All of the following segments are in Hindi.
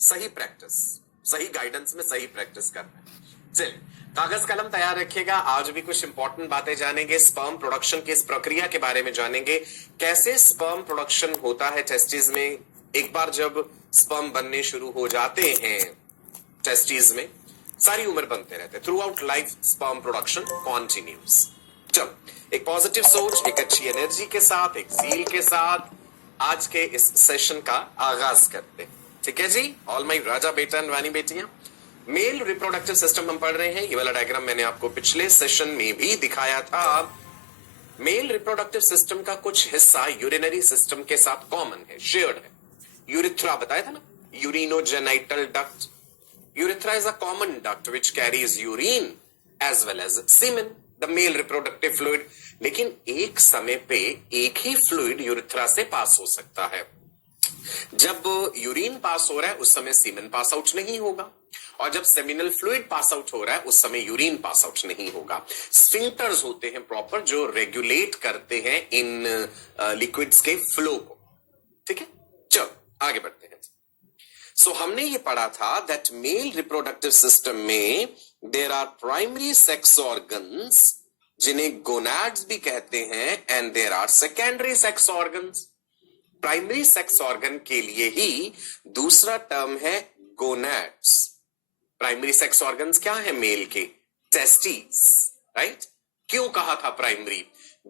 सही प्रैक्टिस, सही गाइडेंस में सही प्रैक्टिस करना है। चलिए कागज कलम तैयार रखिएगा, आज भी कुछ इंपॉर्टेंट बातें जानेंगे। स्पर्म प्रोडक्शन की इस प्रक्रिया के बारे में जानेंगे, कैसे स्पर्म प्रोडक्शन होता है टेस्टिस में। एक बार जब स्पर्म बनने शुरू हो जाते हैं टेस्टिस में, सारी उम्र बनते रहते, through out life sperm production continuous. चलो एक पॉजिटिव सोच, एक अच्छी एनर्जी के साथ, एक जील के साथ आज के इस सेशन का आगाज करते हैं। ठीक है जी, ऑल माई राजा बेटा एंड वानी बेटियां, मेल रिप्रोडक्टिव सिस्टम हम पढ़ रहे हैं। ये वाला डायग्राम मैंने आपको पिछले सेशन में भी दिखाया था। मेल रिप्रोडक्टिव सिस्टम का कुछ हिस्सा यूरिनरी सिस्टम के साथ कॉमन है, शेयर्ड है। यूरिथ्रा बताया था ना, urinogenital duct. Urethra is a common duct which carries urine as well as semen, the male reproductive fluid. लेकिन एक समय पे एक ही फ्लूइड यूरिथ्रा से पास हो सकता है। जब यूरिन पास हो रहा है उस समय सीमेन पास आउट नहीं होगा, और जब सेमिनल फ्लूइड पास आउट हो रहा है उस समय यूरिन पास आउट नहीं होगा। स्फिंक्टर्स होते हैं प्रॉपर, जो रेगुलेट करते हैं इन लिक्विड्स के फ्लो को। ठीक है, चलो आगे बढ़ते हैं। सो हमने ये पढ़ा था दैट मेल रिप्रोडक्टिव सिस्टम में there are primary sex organs जिन्हें गोनाड्स भी कहते हैं, and there are secondary sex organs. Primary sex organ के लिए ही दूसरा टर्म है गोनाड्स। प्राइमरी सेक्स ऑर्गन्स क्या है मेल के? Testis, right? क्यों कहा था primary?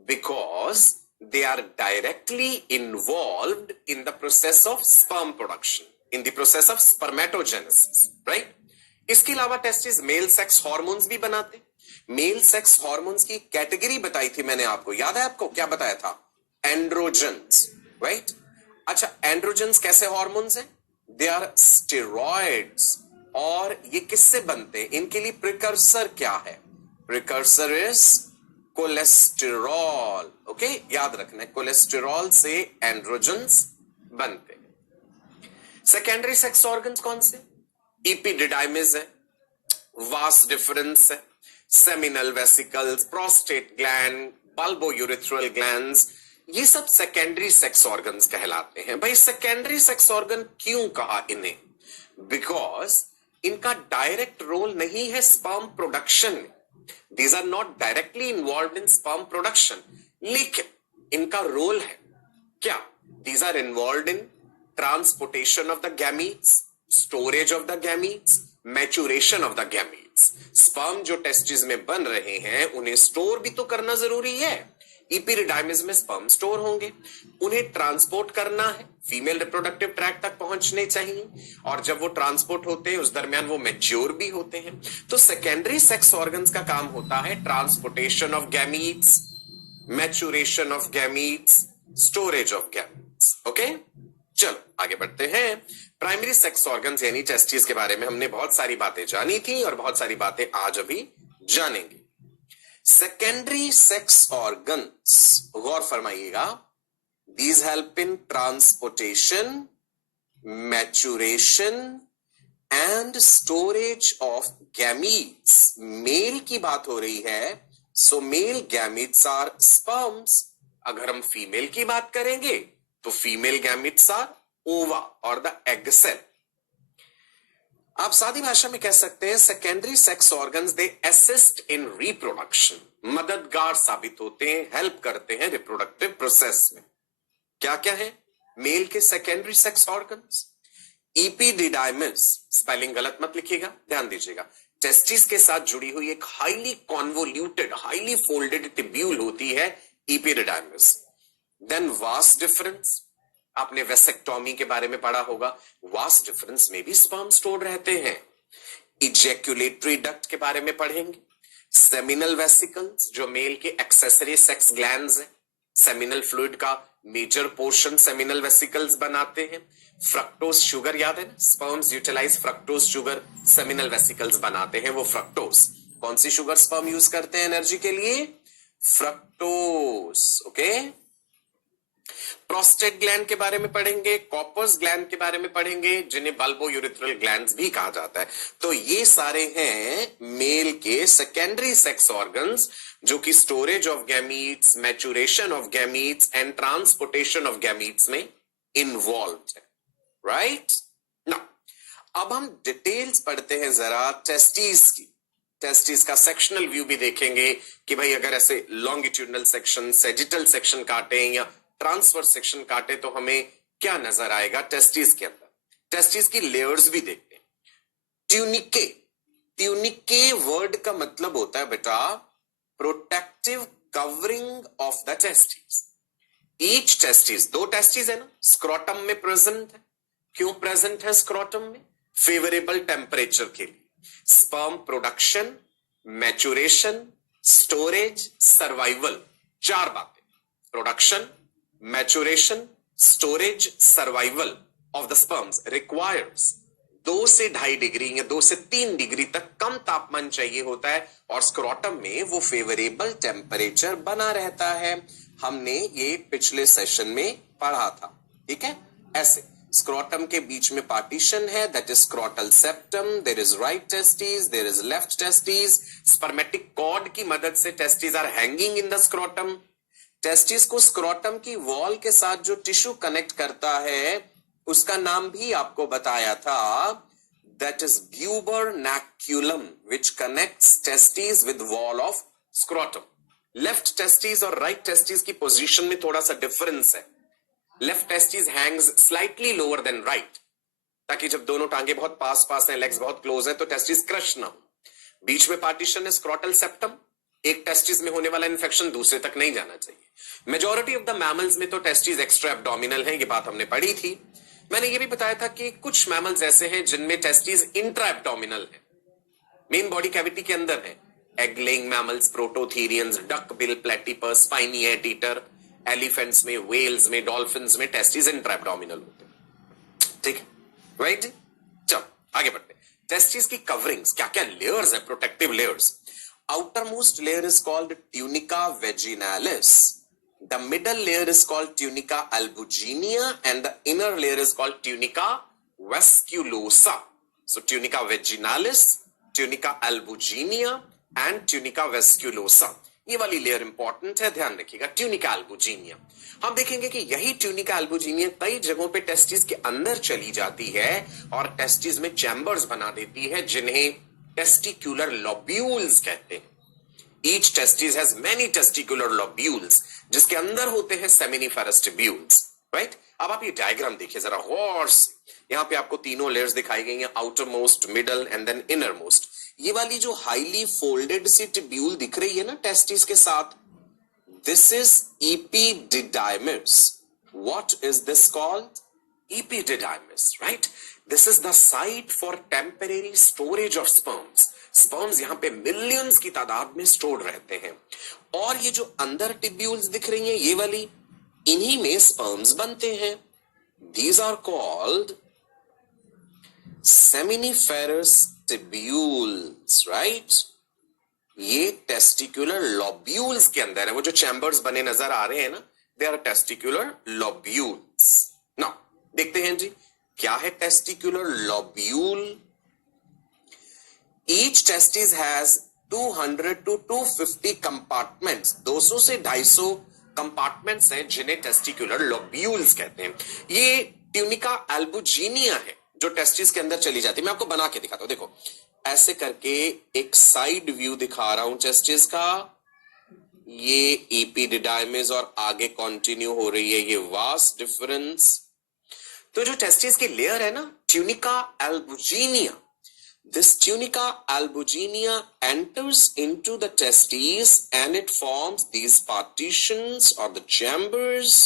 Because they are directly involved in the process of sperm production, in the process of spermatogenesis, right? इसके अलावा टेस्टिस मेल सेक्स हार्मोन्स भी बनाते। मेल सेक्स हार्मोन्स की कैटेगरी बताई थी मैंने आपको, याद है आपको? क्या बताया था? Androgens, right? अच्छा, एंड्रोजन्स कैसे हार्मोन्स हैं? They are steroids. और ये किससे बनते हैं? इनके लिए प्रिकर्सर क्या है? Precursor is cholesterol. ओके, याद रखना है, कोलेस्टेरॉल से एंड्रोजन्स बनते हैं। सेकेंडरी सेक्स ऑर्गन्स कौन से? इपिडिडाइमिस है, वास डिफरेंस है, seminal vesicles, prostate gland, bulbourethral glands, ये सब सेकेंडरी सेक्स ऑर्गन्स कहलाते हैं। भाई सेकेंडरी सेक्स ऑर्गन क्यों कहा इन्हें? बिकॉज इनका डायरेक्ट रोल नहीं है स्पर्म प्रोडक्शन में। These are not directly involved in sperm production, लेकिन इनका रोल है क्या? These are involved in transportation of the gametes, storage of the gametes, maturation of the gametes. Sperm जो टेस्टिस में बन रहे हैं उन्हें स्टोर भी तो करना जरूरी है। इपिरिडाइमिस में स्पर्म स्टोर होंगे, उन्हें ट्रांसपोर्ट करना है, फीमेल रिप्रोडक्टिव ट्रैक्ट तक पहुंचने चाहिए, और जब वो ट्रांसपोर्ट होते हैं उस दरमियान वो मैच्योर भी होते हैं। तो सेकेंडरी सेक्स ऑर्गन्स का काम होता है transportation of gametes, maturation of gametes, storage of gametes. Okay, चलो आगे बढ़ते हैं। प्राइमरी सेक्स ऑर्गन्स यानी टेस्टिस के बारे में हमने बहुत सारी बातें जानी थी और बहुत सारी बातें आज अभी जानेंगे। सेकेंडरी सेक्स ऑर्गन्स, गौर फरमाइएगा, these help in transportation, maturation and storage of gametes. Male की बात हो रही है, so male gametes are sperms. अगर हम फीमेल की बात करेंगे तो female gametes are ova or the egg cell. आप सादी भाषा में कह सकते हैं secondary sex organs they assist in reproduction, मददगार साबित होते हैं, हेल्प करते हैं रिप्रोडक्टिव प्रोसेस में। क्या क्या है मेल के सेकेंडरी सेक्स ऑर्गन्स? इपिडिडाइमिस, स्पेलिंग गलत मत लिखिएगा, ध्यान दीजिएगा। टेस्टिस के साथ जुड़ी हुई एक highly convoluted, highly folded tubule होती है इपिडिडाइमिस। देन वास डिफरेंस, आपने वेसेक्टोमी के बारे में पढ़ा होगा, वास डिफरेंस में भी स्पर्म स्टोर रहते हैं। इजैक्युलेटरी डक्ट के बारे में पढ़ेंगे। सेमिनल वेसिकल्स जो मेल के एक्सेसरी सेक्स ग्लैंड्स हैं, सेमिनल फ्लूइड का मेजर पोर्शन सेमिनल वेसिकल्स बनाते हैं। फ्रक्टोज शुगर याद है ना, sperms utilize fructose sugar, seminal vesicles बनाते हैं वो फ्रक्टोज। कौन सी शुगर स्पर्म यूज करते हैं एनर्जी के लिए? फ्रक्टोज। ओके, प्रोस्टेट ग्लैंड के बारे में पढ़ेंगे, कॉपर्स ग्लैंड के बारे में पढ़ेंगे, जिन्हें बल्बोयूरेथ्रल ग्लैंड्स भी कहा जाता है। तो ये सारे हैं मेल के सेकेंडरी सेक्स ऑर्गन्स जो कि storage of gametes, maturation of gametes and transportation of gametes में इन्वॉल्व है, राइट? नाउ अब हम डिटेल्स पढ़ते हैं जरा टेस्टिस की। टेस्टिस का सेक्शनल व्यू भी देखेंगे कि भाई अगर ऐसे लॉन्गिट्यूडनल सेक्शन, सेजिटल सेक्शन काटे या ट्रांसवर्स सेक्शन काटे तो हमें क्या नजर आएगा टेस्टिस के अंदर। टेस्टिस की लेयर्स भी देखते हैं। ट्यूनिके, ट्यूनिके वर्ड का मतलब होता है बेटा protective covering of the testis. Each testis, दो टेस्टिस है ना, स्क्रोटम में प्रेजेंट है। क्यों प्रेजेंट है स्क्रोटम में? फेवरेबल टेम्परेचर के लिए। Sperm production, maturation, storage, survival, चार बातें। Production, maturation, storage, survival of the sperms requires 2 से 2.5 डिग्री या 2 से 3 डिग्री तक कम तापमान चाहिए होता है और स्क्रोटम में वो फेवरेबल टेम्परेचर बना रहता है। हमने ये पिछले सेशन में पढ़ा था, ठीक है। ऐसे स्क्रोटम के बीच में पार्टीशन है, that is scrotal septum, there is right testis, there is left testis. Spermatic cord की मदद से testis are hanging in the scrotum. Testis को स्क्रोटम की वॉल के साथ जो टिश्यू कनेक्ट करता है उसका नाम भी आपको बताया था, that is gubernaculum which connects testis with wall of scrotum. Left testis और राइट टेस्टिस की पोजीशन में थोड़ा सा डिफरेंस है। Left testis hangs slightly lower than right, ताकि जब दोनों टांगे बहुत पास पास हैं, लेग्स बहुत क्लोज हैं, तो टेस्टिस क्रश ना हो। बीच में पार्टीशन है स्क्रोटल सेप्टम। एक टेस्टिस में होने वाला इन्फेक्शन दूसरे तक नहीं जाना चाहिए। मेजॉरिटी ऑफ द मैमल्स में तो टेस्टिस एक्स्ट्रा एब्डोमिनल है, ये बात हमने पढ़ी थी। मैंने ये भी बताया था कि कुछ मैमल्स ऐसे हैं जिनमें टेस्टिस इंट्रा एब्डोमिनल है, मेन बॉडी कैविटी के अंदर है। Egg laying mammals, prototherians, duck bill platypus, spiny anteater, elephants में, व्हेल्स में, डॉल्फिन्स में टेस्टिस इंट्रा एब्डोमिनल होते हैं, ठीक है, राइट। चलो आगे बढ़ते हैं। टेस्टिस की कवरिंग्स, क्या क्या लेयर्स है, protective layers. outermost layer is called tunica vaginalis, the middle layer is called tunica albuginea and the inner layer is called tunica vasculosa. So tunica vaginalis, tunica albuginea and tunica vasculosa, ये वाली लेयर इंपॉर्टेंट है, ध्यान रखिएगा। ट्यूनिका एल्बुजिनिया, हम देखेंगे कि यही ट्यूनिका एल्बुजिनिया कई जगहों पे टेस्टिस के अंदर चली जाती है और टेस्टिस में चैम्बर्स बना देती है जिन्हें टेस्टिकुलर लोब्यूल्स कहते हैं। Each testis has many testicular lobules, जिसके अंदर होते हैं सेमिनिफेरस ट्यूब्यूल्स, राइट। अब आप ये डायग्राम देखिए जरा गौर से। यहां पे आपको तीनों लेयर्स दिखाई गई हैं, outermost, middle and then innermost. ये वाली जो हाईली फोल्डेड सी ट्यूब्यूल दिख रही है ना टेस्टिस के साथ, this is epididymis. What is this called? Epididymis, right? This is the site for temporary storage of sperms. Sperms यहाँ पे मिलियंस की तादाद में स्टोर रहते हैं और ये जो अंदर ट्यूब्यूल्स दिख रही हैं ये वाली, इन्हीं में स्पर्म्स बनते हैं। These are called seminiferous tubules, right? ये टेस्टिकुलर लोब्यूल्स के अंदर है। वो जो चैम्बर्स बने नजर आ रहे हैं ना, they are testicular lobules. Now देखते हैं जी क्या है testicular lobule. Each testis has 200 to 250 compartments, 200 से 250 कंपार्टमेंट्स हैं जिन्हें टेस्टिकुलर लोब्यूल्स कहते हैं। ये ट्यूनिका एल्बुजिनिया है जो टेस्टिस के अंदर चली जाती है। मैं आपको बना के दिखाता हूं, देखो ऐसे करके एक साइड व्यू दिखा रहा हूं टेस्टिस का। ये एपिडिडाइमिस और आगे कंटिन्यू हो रही है ये वास्ट डिफरेंस। तो जो टेस्टिस की लेयर है ना, tunica albuginea, this tunica albuginea enters into the testes and it forms these partitions or the chambers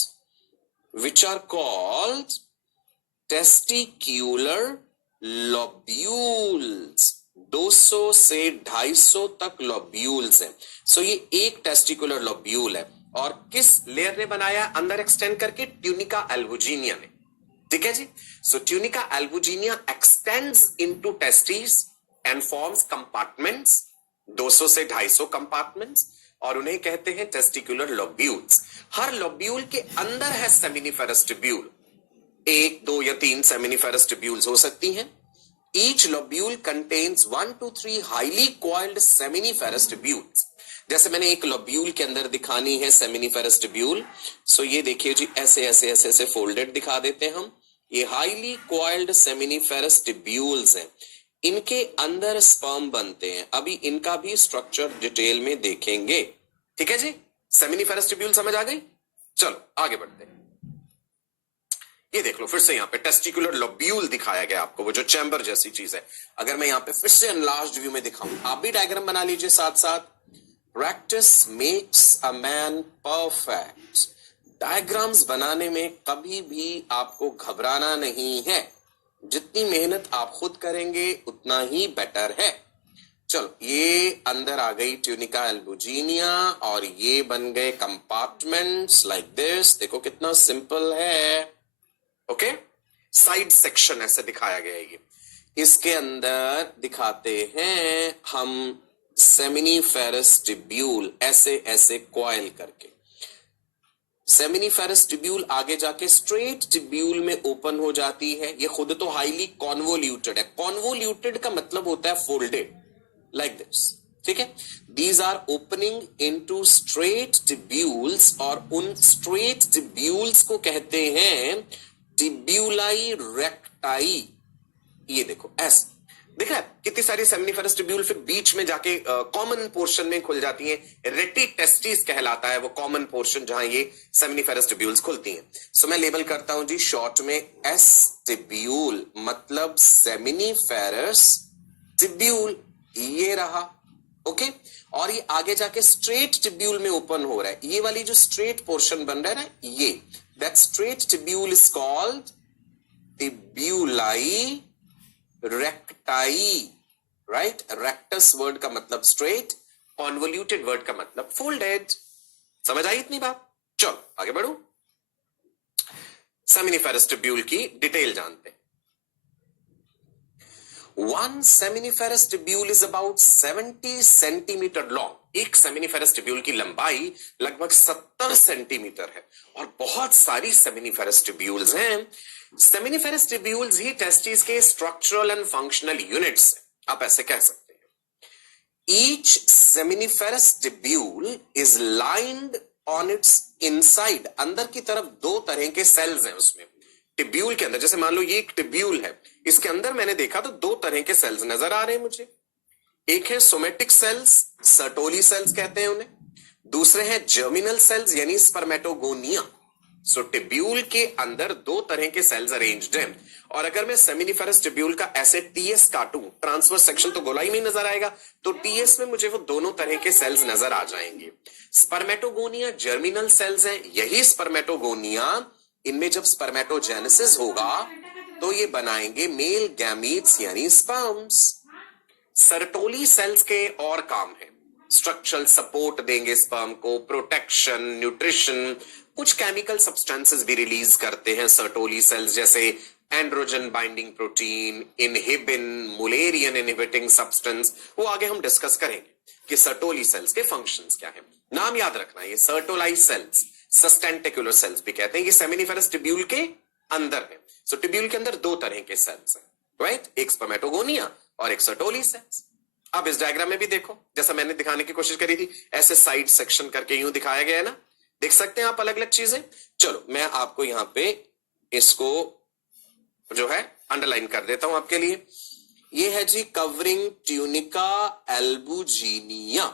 which are called testicular lobules। 200 से 250 तक लोब्यूल्स हैं। सो ये एक टेस्टिकुलर लोब्यूल है और किस लेयर ने बनाया? अंदर एक्सटेंड करके ट्यूनिका एल्बुजिनिया ने, ठीक है जी। So tunica albuginea extends into testis and forms compartments, 200 से 250 कंपार्टमेंट्स, और उन्हें कहते हैं टेस्टिकुलर लोब्यूल्स। हर लोब्यूल के अंदर है सेमिनिफेरस ट्यूब्यूल, 1, 2 या 3 सेमिनिफेरस ट्यूब्यूल्स हो सकती हैं। Each lobule contains 1 to 3 highly coiled seminiferous tubules. जैसे मैंने एक लोब्यूल के अंदर दिखानी है सेमिनिफेरस ट्यूब्यूल। सो ये देखिए जी, ऐसे ऐसे ऐसे ऐसे फोल्डेड दिखा देते हैं हम। ये हाईली कॉइल्ड सेमिनिफेरस टिब्यूल्स हैं, इनके अंदर स्पर्म बनते हैं। अभी इनका भी स्ट्रक्चर डिटेल में देखेंगे। ठीक है जी, सेमिनिफेरस टिब्यूल समझ आ गई। चलो आगे बढ़ते हैं। ये देख लो फिर से यहाँ पे टेस्टिकुलर लोब्यूल दिखाया गया आपको, वो जो चैम्बर जैसी चीज है। अगर मैं यहाँ पे फिर से एनलार्ज्ड व्यू में दिखाऊं, आप भी डायग्राम बना लीजिए साथ साथ। Practice makes a man perfect. Diagrams बनाने में कभी भी आपको घबराना नहीं है। जितनी मेहनत आप खुद करेंगे उतना ही बेटर है। चलो, ये अंदर आ गई ट्यूनिका एल्बुजिनिया और ये बन गए कंपार्टमेंट्स लाइक दिस। देखो कितना सिंपल है। ओके, साइड सेक्शन ऐसे दिखाया गया है। ये इसके अंदर दिखाते हैं हम सेमिनिफेरस टिब्यूल, ऐसे ऐसे कॉइल करके। सेमिनिफेरस टिब्यूल आगे जाके स्ट्रेट टिब्यूल में ओपन हो जाती है। ये खुद तो हाईली कॉन्वोल्यूटेड है। कॉन्वोल्यूटेड का मतलब होता है फोल्डेड लाइक दिस। ठीक है, these are opening into straight tubules और उन स्ट्रेट टिब्यूल्स को कहते हैं टिब्यूलाई रेक्टाई। ये देखो ऐसे दिख रहा है कितनी सारी सेमिनिफेरस टिब्यूल फिर बीच में जाके कॉमन पोर्शन में खुल जाती हैं। रेटी टेस्टिस कहलाता है वो कॉमन पोर्शन जहां ये सेमिनिफेरस टिब्यूल्स खुलती हैं। सो मैं लेबल करता हूं जी शॉर्ट में एस टिब्यूल, मतलब सेमिनिफेरस टिब्यूल। ये रहा। ओके, और ये आगे जाके स्ट्रेट टिब्यूल में ओपन हो रहा है। ये वाली जो स्ट्रेट पोर्शन बन रहा है ना, ये that straight tubule is called tubuli recti. Right, rectus word का मतलब स्ट्रेट, कॉन्वोल्यूटेड वर्ड का मतलब फोल्डेड। समझ आई इतनी बात? चलो आगे बढ़ो। सेमिनिफेरस टिब्यूल की डिटेल जानते हैं। One seminiferous tubule is about 70 centimetre long. एक सेमिनिफेरस टिब्यूल की लंबाई लगभग 70 सेंटीमीटर है और बहुत सारी सेमिनिफेरस टिब्यूल्स हैं। सेमिनिफेरस टिब्यूल्स ही टेस्टिस के स्ट्रक्चरल एंड फंक्शनल यूनिट्स हैं, आप ऐसे कह सकते हैं। Each seminiferous tubule is lined on it's inside. अंदर की तरफ दो तरह के सेल्स हैं उसमें टिब्यूल के अंदर। जैसे मान लो ये एक टिब्यूल है, इसके अंदर मैंने देखा तो दो तरह के सेल्स नजर आ रहे हैं मुझे। एक है सोमेटिक सेल्स, सर्टोली सेल्स कहते हैं उन्हें। दूसरे हैं जर्मिनल सेल्स यानी स्पर्मेटोगोनिया। सो टिब्यूल के अंदर दो तरह के सेल्स अरेंज्ड हैं। और अगर मैं सेमिनिफेरस टिब्यूल का ऐसे टीएस काटूं, ट्रांसवर्स सेक्शन तो गोलाई में नजर आएगा, तो टीएस में मुझे वो दोनों तरह के सेल्स नजर आ जाएंगे। स्पर्मेटोगोनिया जर्मिनल सेल्स हैं। यही स्पर्मेटोगोनिया, इनमें जब स्पर्मेटोजेनेसिस होगा तो ये बनाएंगे मेल गैमीट्स यानी स्पर्म्स। सर्टोली सेल्स के और काम है, स्ट्रक्चरल सपोर्ट देंगे स्पर्म को, प्रोटेक्शन, न्यूट्रिशन, कुछ केमिकल सब्सटेंसेस भी रिलीज करते हैं सर्टोली सेल्स, जैसे androgen binding protein, inhibin, Mullerian inhibiting substance. वो आगे हम डिस्कस करेंगे कि सर्टोली सेल्स के फंक्शंस क्या है। नाम याद रखना, ये सर्टोलाई सेल्स, सस्टेंटिकुलर सेल्स भी कहते हैं। ये सेमिनिफेरस टिब्यूल के अंदर है। सो टिब्यूल के अंदर दो तरह के सेल्स हैं, राइट, एक स्पर्मेटोगोनिया और एक सर्टोली सेल्स। अब इस डायग्राम में भी देखो, जैसा मैंने दिखाने की कोशिश करी थी, ऐसे साइड सेक्शन करके यूं दिखाया गया है ना, देख सकते हैं आप अलग अलग चीजें। चलो मैं आपको यहां पे इसको जो है अंडरलाइन कर देता हूं आपके लिए। ये है जी कवरिंग ट्यूनिका एल्बुजिनिया।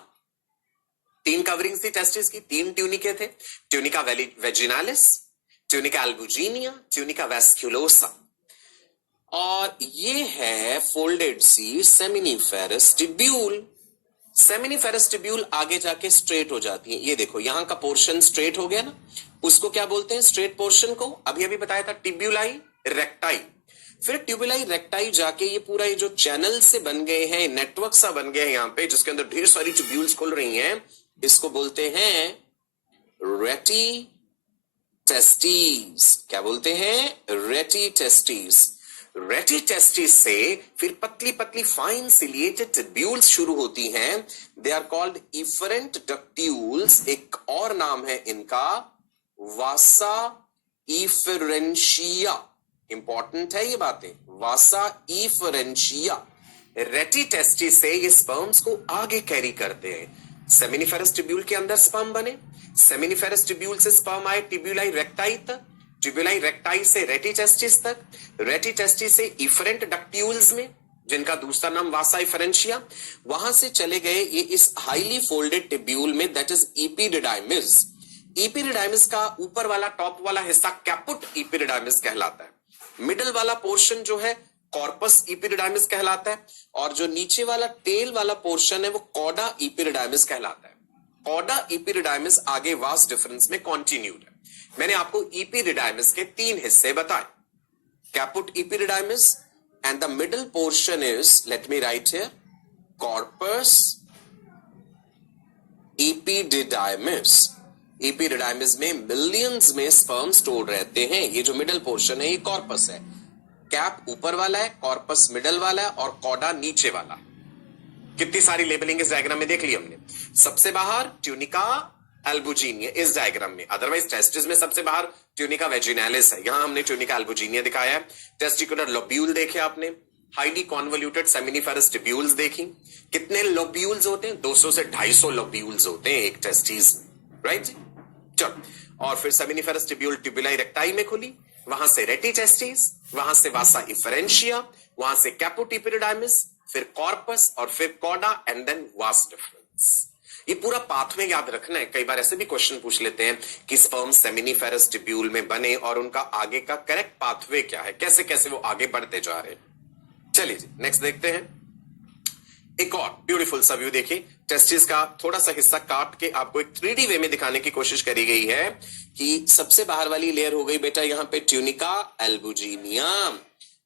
तीन कवरिंग्स थी टेस्टिस की, तीन ट्यूनिके थे, tunica vaginalis, tunica albuginea, tunica vasculosa. और ये है folded see seminiferous tubule. Seminiferous tubule आगे जाके स्ट्रेट हो जाती है। ये देखो यहां का पोर्शन स्ट्रेट हो गया ना, उसको क्या बोलते हैं स्ट्रेट पोर्शन को? अभी अभी बताया था टिब्यूलाई रेक्टाई। फिर ट्यूबुलाई रेक्टाई जाके ये पूरा ये जो चैनल से बन गए हैं, नेटवर्क सा बन गया है यहाँ पे, जिसके अंदर ढेर सारी ट्यूब्यूल्स खुल रही हैं, इसको बोलते हैं रेटी टेस्टिस। क्या बोलते हैं? रेटी टेस्टिस। रेटी टेस्टिस से फिर पतली पतली फाइन सिलिएटेड ट्यूब्यूल्स शुरू होती हैं। They are called efferent ductules. एक और नाम है इनका वासा इफरेंशिया। इंपॉर्टेंट है ये बातें, वासा इफरेंशिया। रेटी टेस्टिस से ये स्पर्म्स को आगे कैरी करते हैं। सेमिनिफेरस टिब्यूल के अंदर स्पर्म बने, सेमिनिफेरस टिब्यूल से स्पर्म आए टिब्यूलाई रेक्टाई तक, ट्यूबुलाई रेक्टाई से रेटिटेस्टिस तक, रेटिटेस्टिस से इफरेंट डक्ट्यूल्स में, जिनका दूसरा नाम वासा इफरेंशिया, वहां से चले गए ये इस हाईली फोल्डेड टिब्यूल में, दैट इज इपिडिडाइमिस। इपिडिडाइमिस का ऊपर वाला टॉप वाला हिस्सा कैपुट इपिडिडाइमिस कहलाता है। मिडल वाला पोर्शन जो है कॉर्पस इपिडिडाइमिस कहलाता है, और जो नीचे वाला टेल वाला पोर्शन है वो कॉडा इपिडिडाइमिस कहलाता है। कॉडा इपिडिडाइमिस आगे वास्ट डिफरेंस में कॉन्टिन्यूड है। मैंने आपको इपिडिडाइमिस के 3 हिस्से बताए, caput epididymis, and the middle portion is, let me write here, corpus epididymis. Epididymis में मिलियंस में स्पर्म स्टोर रहते हैं। ये जो मिडल पोर्शन है ये कॉर्पस है, कैप ऊपर वाला है, कॉर्पस मिडल वाला है, और कॉडा नीचे वाला है। कितनी सारी लेबलिंग इस डायग्राम में देख ली हमने। सबसे बाहर ट्यूनिका एल्बुजिनिया इस डायग्राम में, अदरवाइज टेस्टिस में सबसे बाहर ट्यूनिका वेजिनालिस है, यहां हमने ट्यूनिका एल्बुजिनिया दिखाया है। टेस्टिकुलर लोब्यूल देखे आपने, हाईली कॉन्वोल्यूटेड सेमिनिफेरस ट्यूब्यूल्स देखी। कितने लोब्यूल्स होते हैं? 200 से 250 लोब्यूल्स होते हैं एक टेस्टिस में, राइट। चलो, और फिर सेमिनिफेरस ट्यूब्यूल ट्यूबुलाई रेक्टाई में खुली, वहां से रेटिटेस्टिस, वहां से वासा इफरेंशिया, वहां से कैपुट इपिडिडाइमिस, फिर कॉर्पस, और फिर cauda, and then vas deferens. ये पूरा पाथवे याद रखना है। कई बार ऐसे भी क्वेश्चन पूछ लेते हैं कि स्पर्म सेमिनिफेरस ट्यूब्यूल में बने और उनका आगे का करेक्ट पाथवे क्या है, कैसे कैसे वो आगे बढ़ते जा रहे हैं। चलिए जी नेक्स्ट देखते हैं। एक और ब्यूटीफुल सा व्यू देखिए। टेस्टिस का थोड़ा सा हिस्सा काट के आपको एक 3D वे में दिखाने की कोशिश करी गई है कि सबसे बाहर वाली लेयर हो गई बेटा यहां पे ट्यूनिका एल्बुजिनिया।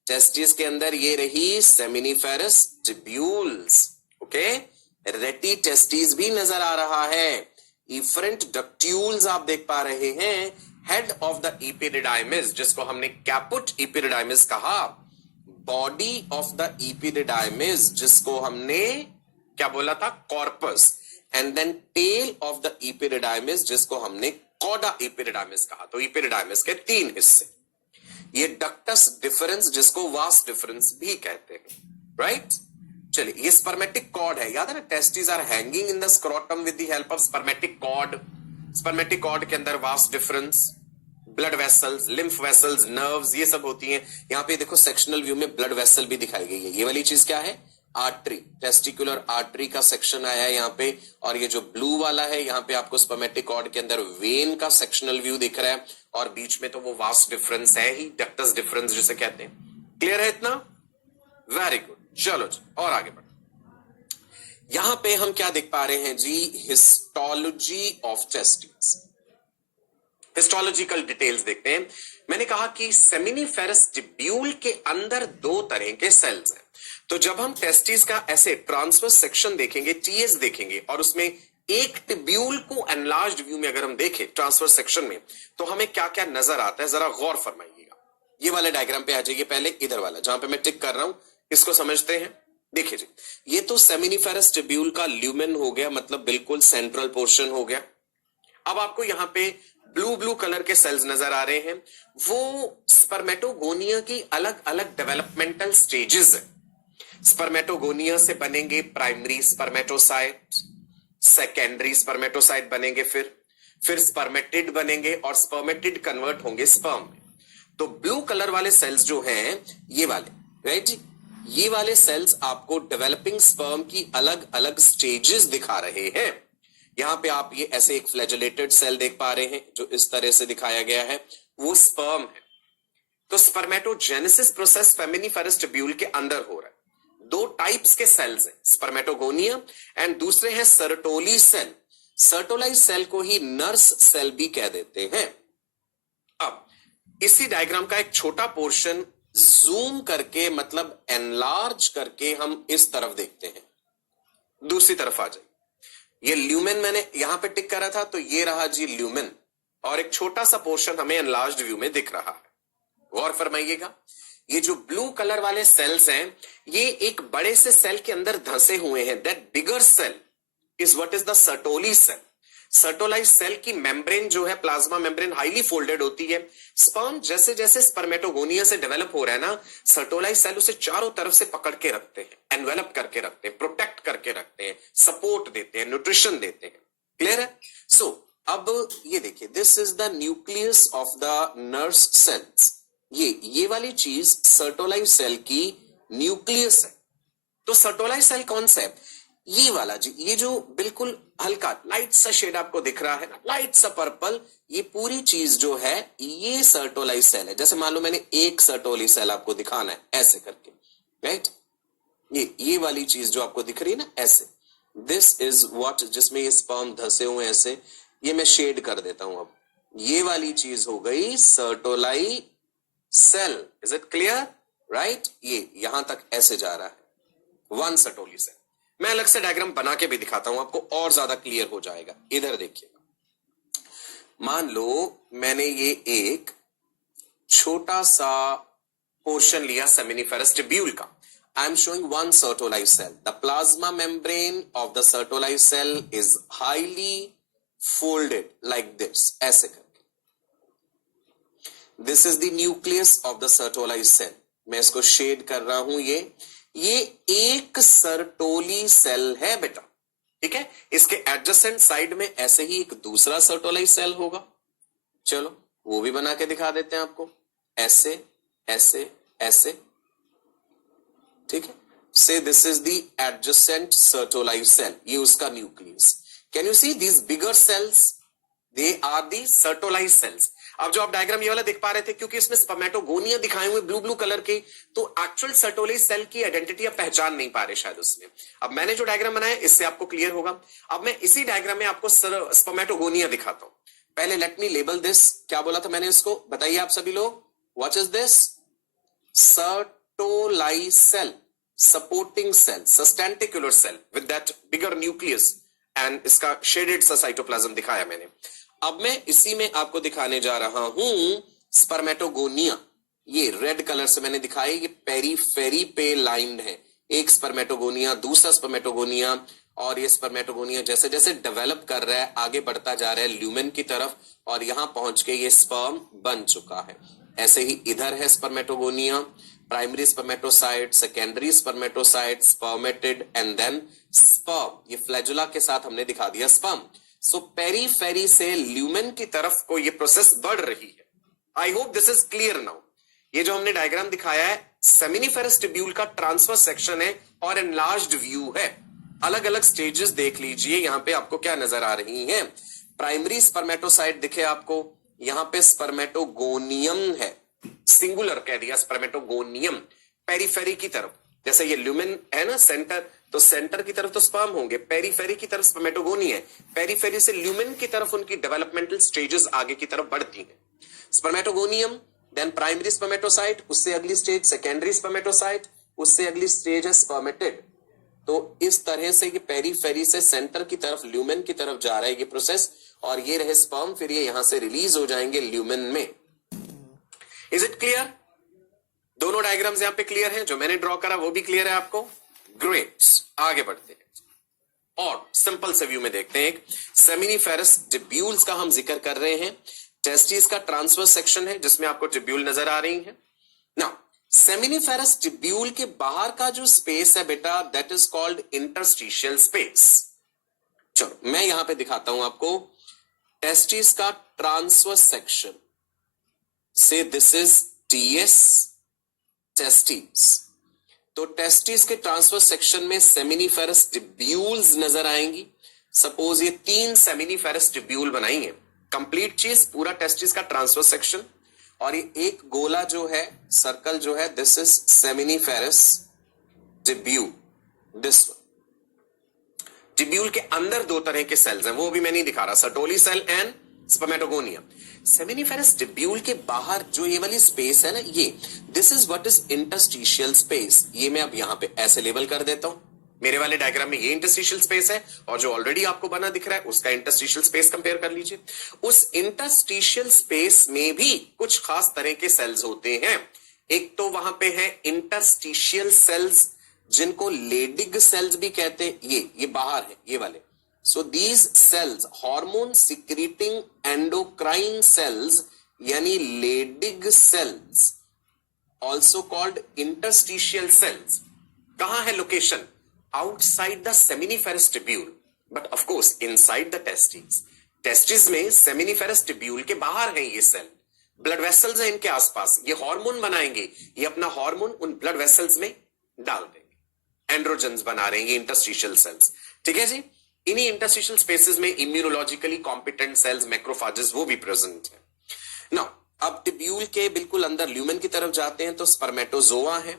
टेस्टिस के अंदर ये रही सेमिनिफेरस ट्यूब्यूल्स, ओके। रेटी टेस्टिस भी नजर आ रहा है, इफरेंट डक्ट्यूल्स आप देख पा रहे हैं, हेड ऑफ द इपिडिडाइमिस जिसको हमने कैपुट इपिडिडाइमिस कहा, बॉडी ऑफ द इपिडिडाइमिस जिसको हमने क्या बोला था, corpus, and then tail of the epididymis जिसको हमने कॉडा इपिडिडाइमिस कहा। तो इपिडिडाइमिस के 3 हिस्से, ये डक्टस डिफरेंस जिसको वास्ट डिफरेंस भी कहते हैं, राइट। चलिए, ये स्पर्मेटिक कॉर्ड है, याद है ना, testis are hanging in the scrotum with the help of spermatic cord. Spermatic cord के अंदर vas deferens, blood vessels, lymph vessels, nerves, ये सब होती हैं। यहाँ पे देखो सेक्शनल व्यू में ब्लड वेसल भी दिखाई गई है। ये वाली चीज क्या है, आर्टरी, टेस्टिकुलर आर्टरी का सेक्शन आया है यहाँ पे, और ये जो ब्लू वाला है यहाँ पे आपको स्पर्मेटिक कॉर्ड के अंदर वेन का सेक्शनल व्यू दिख रहा है, और बीच में तो वो वास्ट डिफरेंस है ही, डक्टस डिफरेंस जिसे कहते हैं। क्लियर है इतना? Very good. चलो जी और आगे बढ़ो। यहां पे हम क्या देख पा रहे हैं जी, histology of testis. Histological details देखते हैं। मैंने कहा कि सेमिनिफेरस ट्यूब्यूल के अंदर 2 तरह के सेल्स हैं। तो जब हम टेस्टिस का ऐसे ट्रांसवर्स सेक्शन देखेंगे, टीएस देखेंगे, और उसमें एक ट्यूब्यूल को एनलार्ज्ड व्यू में अगर हम देखें ट्रांसवर्स सेक्शन में, तो हमें क्या क्या नजर आता है जरा गौर फरमाइएगा। ये वाले डायग्राम पे आ जाइए, पहले इधर वाला जहां पे मैं टिक कर रहा हूं इसको समझते हैं। देखिए जी, ये तो सेमिनिफेरस ट्यूब्यूल का ल्यूमेन हो गया, मतलब बिल्कुल सेंट्रल पोर्शन हो गया। अब आपको यहां पे ब्लू ब्लू कलर के सेल्स नजर आ रहे हैं, वो स्पर्मेटोगोनिया की अलग अलग डेवलपमेंटल स्टेजेस है। स्पर्मेटोगोनिया से बनेंगे प्राइमरी स्पर्मेटोसाइट, सेकेंडरी स्पर्मेटोसाइट बनेंगे, फिर स्पर्मेटिड बनेंगे, और स्पर्मेटिड कन्वर्ट होंगे स्पर्म में। तो ब्लू कलर वाले सेल्स जो हैं ये वाले, राइट जी, ये वाले सेल्स आपको डेवलपिंग स्पर्म की अलग अलग स्टेजेस दिखा रहे हैं। यहां पे आप ये ऐसे एक फ्लैजेलेटेड सेल देख पा रहे हैं जो इस तरह से दिखाया गया है, वो स्पर्म है। तो स्पर्मेटोजेनेसिस प्रोसेस फेमिनिफेरस ट्यूब्यूल के अंदर हो रहा है। 2 टाइप्स के सेल्स हैं, स्पर्मेटोगोनिया एंड दूसरे हैं सर्टोली सेल। सर्टोलाइज सेल को ही नर्स सेल भी कह देते हैं। अब इसी डायग्राम का एक छोटा पोर्शन जूम करके, मतलब एनलार्ज करके हम इस तरफ देखते हैं। दूसरी तरफ आ जाइए। ये ल्यूमेन मैंने यहां पे टिक करा था, तो ये रहा जी ल्यूमेन, और एक छोटा सा पोर्शन हमें एनलार्ज्ड व्यू में दिख रहा है। गौर फरमाइएगा, ये जो ब्लू कलर वाले सेल्स हैं, ये एक बड़े से सेल के अंदर धंसे हुए हैं। That bigger cell is what is the Sertoli cell. Sertoli's cell की मेम्ब्रेन जो है, प्लाज्मा मेम्ब्रेन, हाईली फोल्डेड होती है। स्पर्म जैसे जैसे स्पर्मेटोगोनिया से डेवलप हो रहा है ना, सर्टोलाइज सेल उसे चारों तरफ से पकड़ के रखते हैं, एनवेलप करके रखते हैं, प्रोटेक्ट करके रखते हैं, सपोर्ट देते हैं, न्यूट्रिशन देते हैं। क्लियर है? सो अब ये देखिए, this is the nucleus of the nurse cells. ये वाली चीज सर्टोलाइव सेल की न्यूक्लियस है। तो सर्टोलाइव सेल कौन सा है? ये वाला जी, ये जो बिल्कुल हल्का लाइट सा शेड आपको दिख रहा है ना, लाइट सा पर्पल, ये पूरी चीज जो है ये सर्टोलाइव सेल है। जैसे मान लो मैंने एक सर्टोली सेल आपको दिखाना है ऐसे करके, राइट? ये वाली चीज जो आपको दिख रही है ना ऐसे, दिस इज व्हाट, जिसमें ये स्पर्म धसे हुए ऐसे, ये मैं शेड कर देता हूं। अब ये वाली चीज हो गई Sertoli cell. Is it clear? Right? ये यहां तक ऐसे जा रहा है वन सर्टोली सेल। मैं अलग से डायग्राम बना के भी दिखाता हूं आपको, और ज्यादा क्लियर हो जाएगा। इधर देखिएगा, मान लो मैंने ये एक छोटा सा पोर्शन लिया सेमिनिफेरस ट्यूब्यूल का। I am showing one Sertoli cell. The plasma membrane of the Sertoli cell is highly folded like this, ऐसे करके। This is the nucleus of the Sertoli cell. मैं इसको शेड कर रहा हूं। ये एक सर्टोली सेल है बेटा, ठीक है? इसके एडजेसेंट साइड में ऐसे ही एक दूसरा सर्टोली सेल होगा। चलो वो भी बना के दिखा देते हैं आपको, ऐसे ऐसे ऐसे, ठीक है? Say this is the adjacent Sertoli cell, ये उसका nucleus. Can you see these bigger cells, they are the Sertoli cells. अब जो आप डायग्राम ये वाला देख पा रहे थे, क्योंकि इसमें स्पर्मेटोगोनिया दिखाए हुए ब्लू ब्लू कलर के, तो एक्चुअल सर्टोलाइव सेल की आइडेंटिटी आप पहचान नहीं पा रहे शायद उसमें। अब मैंने जो डायग्राम बनाया इससे आपको क्लियर होगा। अब मैं इसी डायग्राम में आपको स्पर्मेटोगोनिया दिखाता हूं। पहले लेट मी लेबल दिस। क्या बोला था मैंने इसको, बताइए आप सभी लोग, what is this? Sertoli cell, supporting cell, sustentacular cell with that bigger nucleus, and इसका shaded सा साइटोप्लाज्म दिखाया मैंने। अब मैं इसी में आपको दिखाने जा रहा हूं स्पर्मेटोगोनिया। ये रेड कलर से मैंने दिखाया, ये पेरीफेरी पे लाइंड है। एक स्पर्मेटोगोनिया, दूसरा स्पर्मेटोगोनिया, और ये स्पर्मेटोगोनिया जैसे जैसे डेवलप कर रहा है, आगे बढ़ता जा रहा है ल्यूमेन की तरफ, और यहां पहुंच के ये स्पर्म बन चुका है। ऐसे ही इधर है spermatogonia, primary spermatocyte, secondary spermatocyte, spermatid and then sperm. ये फ्लैजुला के साथ हमने दिखा दिया स्पर्म। सो पेरीफेरी से ल्यूमेन की तरफ को ये प्रोसेस बढ़ रही है। I hope this is clear now. ये जो हमने डायग्राम दिखाया है सेमिनिफेरस ट्यूब्यूल का ट्रांसवर्स सेक्शन है और एनलार्ज्ड व्यू है। अलग अलग स्टेजेस देख लीजिए, यहां पे आपको क्या नजर आ रही हैं। प्राइमरी स्पर्मेटोसाइट दिखे आपको, यहां पे स्पर्मेटोगोनियम है, सिंगुलर कह दिया स्पर्मेटोगोनियम। पेरीफेरी की तरफ, जैसे ये ल्यूमेन है ना सेंटर, तो सेंटर की तरफ तो स्पर्म होंगे, पेरीफेरी की तरफ स्पर्मेटोगोनी है। पेरीफेरी से ल्यूमेन की तरफ उनकी डेवलपमेंटल स्टेजेस आगे की तरफ बढ़ती हैं। स्पर्मेटोगोनियम, देन प्राइमरी स्पर्मेटोसाइट, उससे अगली स्टेज सेकेंडरी स्पर्मेटोसाइट, उससे अगली स्टेज है स्पर्मेटिड। तो इस तरह से ये पेरीफेरी से सेंटर की तरफ ल्यूमेन की तरफ जा रहा है ये प्रोसेस, और ये रहे स्पर्म, फिर ये यहां से रिलीज हो जाएंगे ल्यूमेन में। Is it clear? दोनों डायग्राम्स यहां पे क्लियर हैं, जो मैंने ड्रॉ करा वो भी क्लियर है आपको? ग्रेट, आगे बढ़ते हैं और सिंपल से व्यू में देखते हैं। एक सेमिनिफेरस ट्यूब्यूल्स का हम जिक्र कर रहे हैं। टेस्टिस का ट्रांसवर्स सेक्शन है जिसमें आपको ट्यूब्यूल नजर आ रही है। नाउ सेमिनिफेरस ट्यूब्यूल के बाहर का जो स्पेस है बेटा, that is called interstitial space. चलो मैं यहां पे दिखाता हूं आपको टेस्टिस का ट्रांसवर्स सेक्शन से। This is TS, testis. तो टेस्टिस के ट्रांसवर्स सेक्शन में सेमिनिफेरस ट्यूब्यूल्स नजर आएंगी। सपोज ये 3 सेमिनिफेरस ट्यूब्यूल बनाई है, कंप्लीट चीज पूरा टेस्टिस का ट्रांसवर्स सेक्शन, और ये एक गोला जो है, सर्कल जो है, this is seminiferous tubule. This tubule के अंदर 2 तरह के सेल्स हैं, वो भी मैं नहीं दिखा रहा, Sertoli cell and spermatogonia. Seminiferous tubule के बाहर जो ये वाली स्पेस है ना, ये this is what is interstitial space. ये मैं अब यहां पे ऐसे लेबल कर देता हूं। मेरे वाले डायग्राम में ये इंटरस्टिशियल स्पेस है, और जो ऑलरेडी आपको बना दिख रहा है उसका इंटरस्टिशियल स्पेस कंपेयर कर लीजिए। उस इंटरस्टिशियल स्पेस में भी कुछ खास तरह के सेल्स होते हैं। एक तो वहां पे है इंटरस्टिशियल सेल्स, जिनको लेडिग सेल्स भी कहते हैं। ये बाहर है, ये वाले। So these cells, hormone secreting endocrine cells, यानी Leydig cells, also called interstitial cells, कहां है location? Outside the seminiferous tubule, but of course inside the testes. Testis में सेमिनिफेरस ट्यूब्यूल के बाहर है ये सेल, ब्लड वेसल्स हैं इनके आसपास, ये हार्मोन बनाएंगे, ये अपना हार्मोन उन ब्लड वेसल्स में डाल देंगे, एंड्रोजन्स बना रहे हैं ये इंटरस्टिशियल सेल्स। ठीक है जी। इन्हीं इंटरस्टिशियल स्पेसेस में इम्यूनोलॉजिकली कॉम्पिटेंट सेल्स मैक्रोफाजेस वो भी प्रेजेंट है। नाउ अब ट्यूब्यूल के बिल्कुल अंदर ल्यूमेन की तरफ जाते हैं तो स्पर्मेटोजोआ है,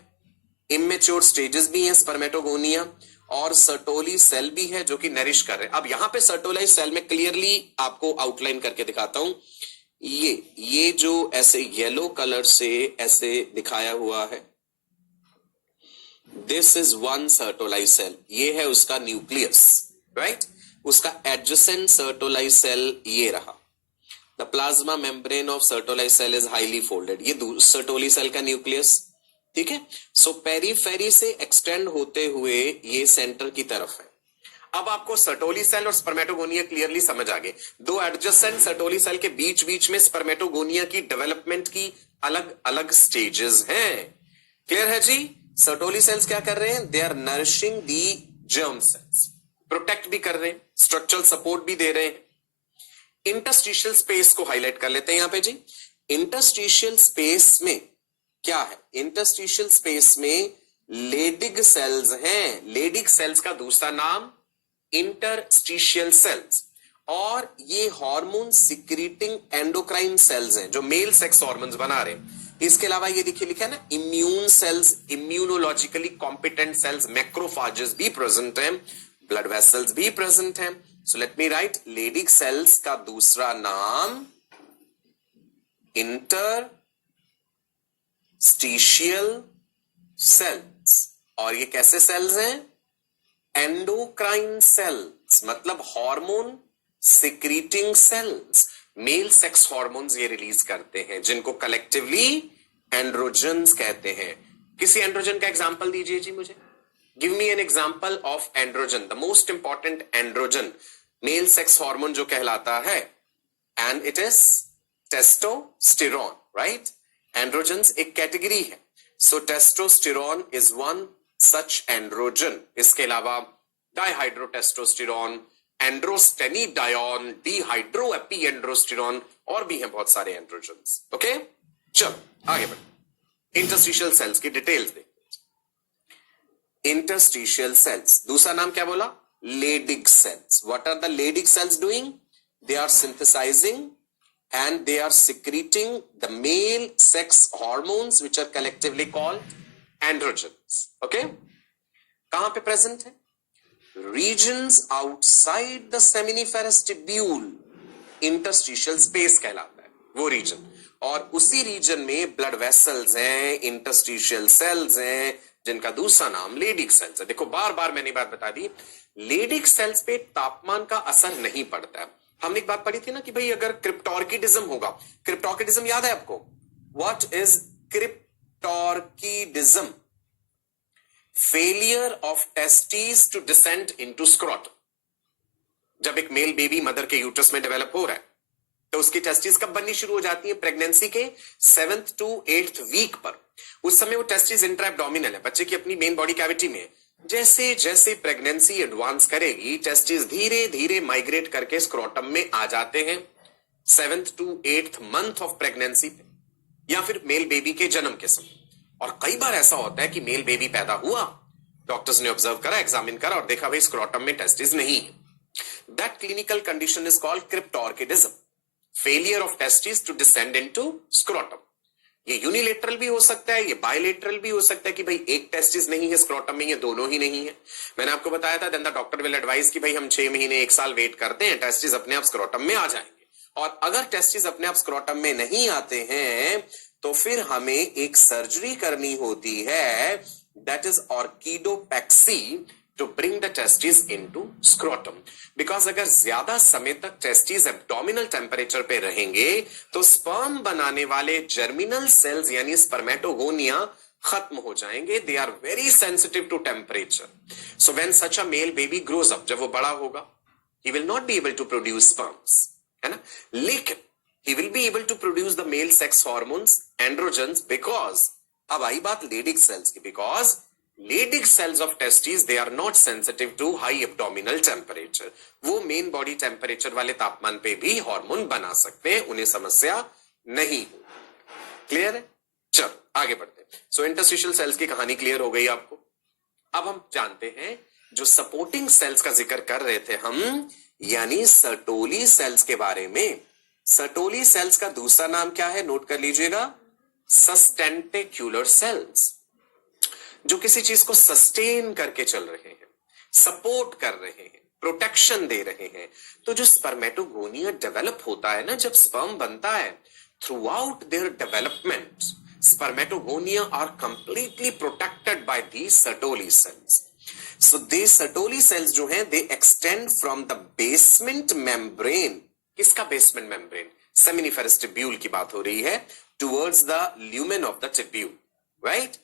इमेच्योर स्टेजेस भी हैं स्पर्मेटोगोनिया, और सर्टोली सेल भी है जो कि नरिश कर रहे हैं। अब यहां पे सर्टोलाइज सेल में क्लियरली आपको आउटलाइन करके दिखाता हूं, ये जो ऐसे येलो कलर से ऐसे दिखाया हुआ है, this is one Sertoli's cell, ये है उसका न्यूक्लियस, राइट। उसका एडजेसेंट सर्टोलाइज सेल ये रहा। The plasma membrane of Sertoli's cell is highly folded, ये सर्टोली सेल का न्यूक्लियस। ठीक है। सो पेरीफेरी से एक्सटेंड होते हुए ये सेंटर की तरफ है। अब आपको सर्टोली सेल और स्पर्मेटोगोनिया क्लियरली समझ आ गए। दो एडजेसेंट सर्टोली सेल के बीच बीच में स्पर्मेटोगोनिया की डेवलपमेंट की अलग अलग स्टेजेस हैं। क्लियर है जी। सर्टोली सेल्स क्या कर रहे हैं, they are nourishing the germ cells, protect भी कर रहे हैं, स्ट्रक्चरल सपोर्ट भी दे रहे हैं। इंटरस्टिशियल स्पेस को हाईलाइट कर लेते हैं यहां पे जी। इंटरस्टिशियल स्पेस में क्या है, इंटरस्टिशियल स्पेस में लेडिग सेल्स हैं। लेडिग सेल्स का दूसरा नाम इंटरस्टिशियल सेल्स, और ये हार्मोन सिक्रीटिंग एंडोक्राइन सेल्स हैं जो मेल सेक्स हार्मोन्स बना रहे हैं। इसके अलावा ये देखिए लिखा है ना, immune cells, immunologically competent cells, macrophages भी प्रेजेंट हैं, ब्लड वेसल्स भी प्रेजेंट हैं। So let me write, Leydig cells का दूसरा नाम इंटरस्टिशियल सेल्स, और ये कैसे सेल्स हैं, एंडोक्राइन सेल्स, मतलब hormone secreting cells. Male sex hormones ये रिलीज करते हैं जिनको कलेक्टिवली एंड्रोजन्स कहते हैं। किसी एंड्रोजन का एग्जांपल दीजिए जी मुझे, give me an example of androgen, the most important androgen, male sex hormone जो कहलाता है, and it is testosterone, right. Androgens एक कैटेगरी है, so testosterone is one such androgen. इसके अलावा डाइहाइड्रोटेस्टोस्टेरोन, एंड्रोस्टेनिडायोन, डिहाइड्रोएपीएंड्रोस्टेरोन, और भी हैं बहुत सारे एंड्रोजन्स। ओके, चलो आगे बढ़े। इंटरस्टिशियल सेल्स की डिटेल्स देखते हैं। इंटरस्टिशियल सेल्स दूसरा नाम क्या बोला, Leydig cells. What are the Leydig cells doing, they are synthesizing and they are secreting the male sex hormones which are collectively called androgens. Okay, कहां पे present है, regions outside the seminiferous tubule, interstitial space कहलाता है वो region, और उसी region में blood vessels हैं, interstitial cells हैं, जिनका दूसरा नाम लेडिग सेल्स है। देखो बार बार मैंने बात बता दी, लेडिग सेल्स पे तापमान का असर नहीं पड़ता है। हमने एक बात पढ़ी थी ना कि भाई अगर क्रिप्टोर्किडिज्म होगा, क्रिप्टोर्किडिज्म याद है आपको, what is cryptorchidism, failure of testis to descend into scrotum. जब एक मेल बेबी मदर के यूट्रस में डेवलप हो रहा है तो उसकी टेस्टिस कब बननी शुरू हो जाती है, प्रेगनेंसी के 7th to 8th वीक पर। उस समय वो टेस्टिस इंट्राएब्डोमिनल है, बच्चे की अपनी मेन बॉडी कैविटी में। जैसे जैसे प्रेगनेंसी एडवांस करेगी, टेस्टिस धीरे धीरे माइग्रेट करके स्क्रोटम में आ जाते हैं 7th to 8th month of pregnancy पे, या फिर मेल बेबी के जन्म के समय। और कई बार ऐसा होता है कि मेल बेबी पैदा हुआ, डॉक्टर्स ने ऑब्जर्व करा, एग्जामिन करा और देखा भाई स्क्रोटम में टेस्टिस नहीं है। That clinical condition is called cryptorchidism, failure of testis to descend into scrotum. ये यूनिलेटरल भी हो सकता है, ये बायलेटरल भी हो सकता है कि भाई एक टेस्टिस नहीं है स्क्रोटम में, ये दोनों ही नहीं है। मैंने आपको बताया था, then the doctor will advice कि भाई हम 6 महीने 1 साल वेट करते हैं, टेस्टिस अपने आप स्क्रोटम में आ जाएंगे। और अगर टेस्टिस अपने आप स्क्रोटम में नहीं आते हैं तो फिर हमें एक सर्जरी करनी होती है, that is orchidopexy, to bring the testis into scrotum. Because अगर ज्यादा समय तक टेस्टिस एब्डोमिनल टेम्परेचर पे रहेंगे तो स्पर्म बनाने वाले जर्मिनल सेल्स यानी स्पर्मेटोगोनिया खत्म हो जाएंगे। They are very sensitive to temperature. So when such a male baby grows up, जब वो बड़ा होगा, he will not be able to produce sperms, है ना, लेकिन he will be able to produce the male sex hormones androgens, because अब आई बात लेडिग सेल्स की, because Leydig cells of testes, they are not sensitive to high abdominal temperature. वो मेन बॉडी टेम्परेचर वाले तापमान पे भी हार्मोन बना सकते हैं, उन्हें समस्या नहीं हो। क्लियर है? चलो आगे बढ़ते हैं। सो इंटरस्टिशियल सेल्स की कहानी क्लियर हो गई आपको। अब हम जानते हैं जो सपोर्टिंग सेल्स का जिक्र कर रहे थे हम, यानी सर्टोली सेल्स के बारे में। सर्टोली सेल्स का दूसरा नाम क्या है, नोट कर लीजिएगा, सस्टेंटिक्युलर सेल्स, जो किसी चीज को सस्टेन करके चल रहे हैं, सपोर्ट कर रहे हैं, प्रोटेक्शन दे रहे हैं। तो जो स्पर्मेटोगोनिया डेवलप होता है ना, जब स्पर्म बनता है, throughout their development spermatogonia are completely protected by the Sertoli cells. So they Sertoli cells जो हैं, they extend from the basement membrane. किसका बेसमेंट मेम्ब्रेन? सेमिनिफेरस टिब्यूल की बात हो रही है, towards the lumen of the tubule, right?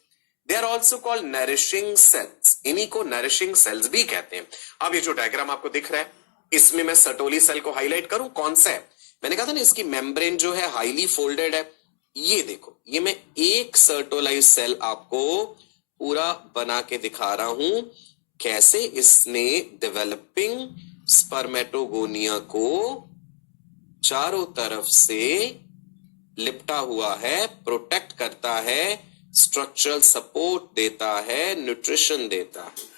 They are also called nourishing cells. इन्हीं को nourishing cells भी कहते हैं। अब ये जो डायग्राम आपको दिख रहा है, इसमें मैं सर्टोली सेल को हाईलाइट करूं, कौन सा है? मैंने कहा था ना, इसकी मेम्ब्रेन जो है हाईली फोल्डेड है। ये देखो, ये मैं एक सर्टोलाइज सेल आपको पूरा बना के दिखा रहा हूं, कैसे इसने डेवलपिंग स्पर्मेटोगोनिया को चारों तरफ से लिपटा हुआ है, प्रोटेक्ट करता है, स्ट्रक्चरल सपोर्ट देता है, न्यूट्रिशन देता है।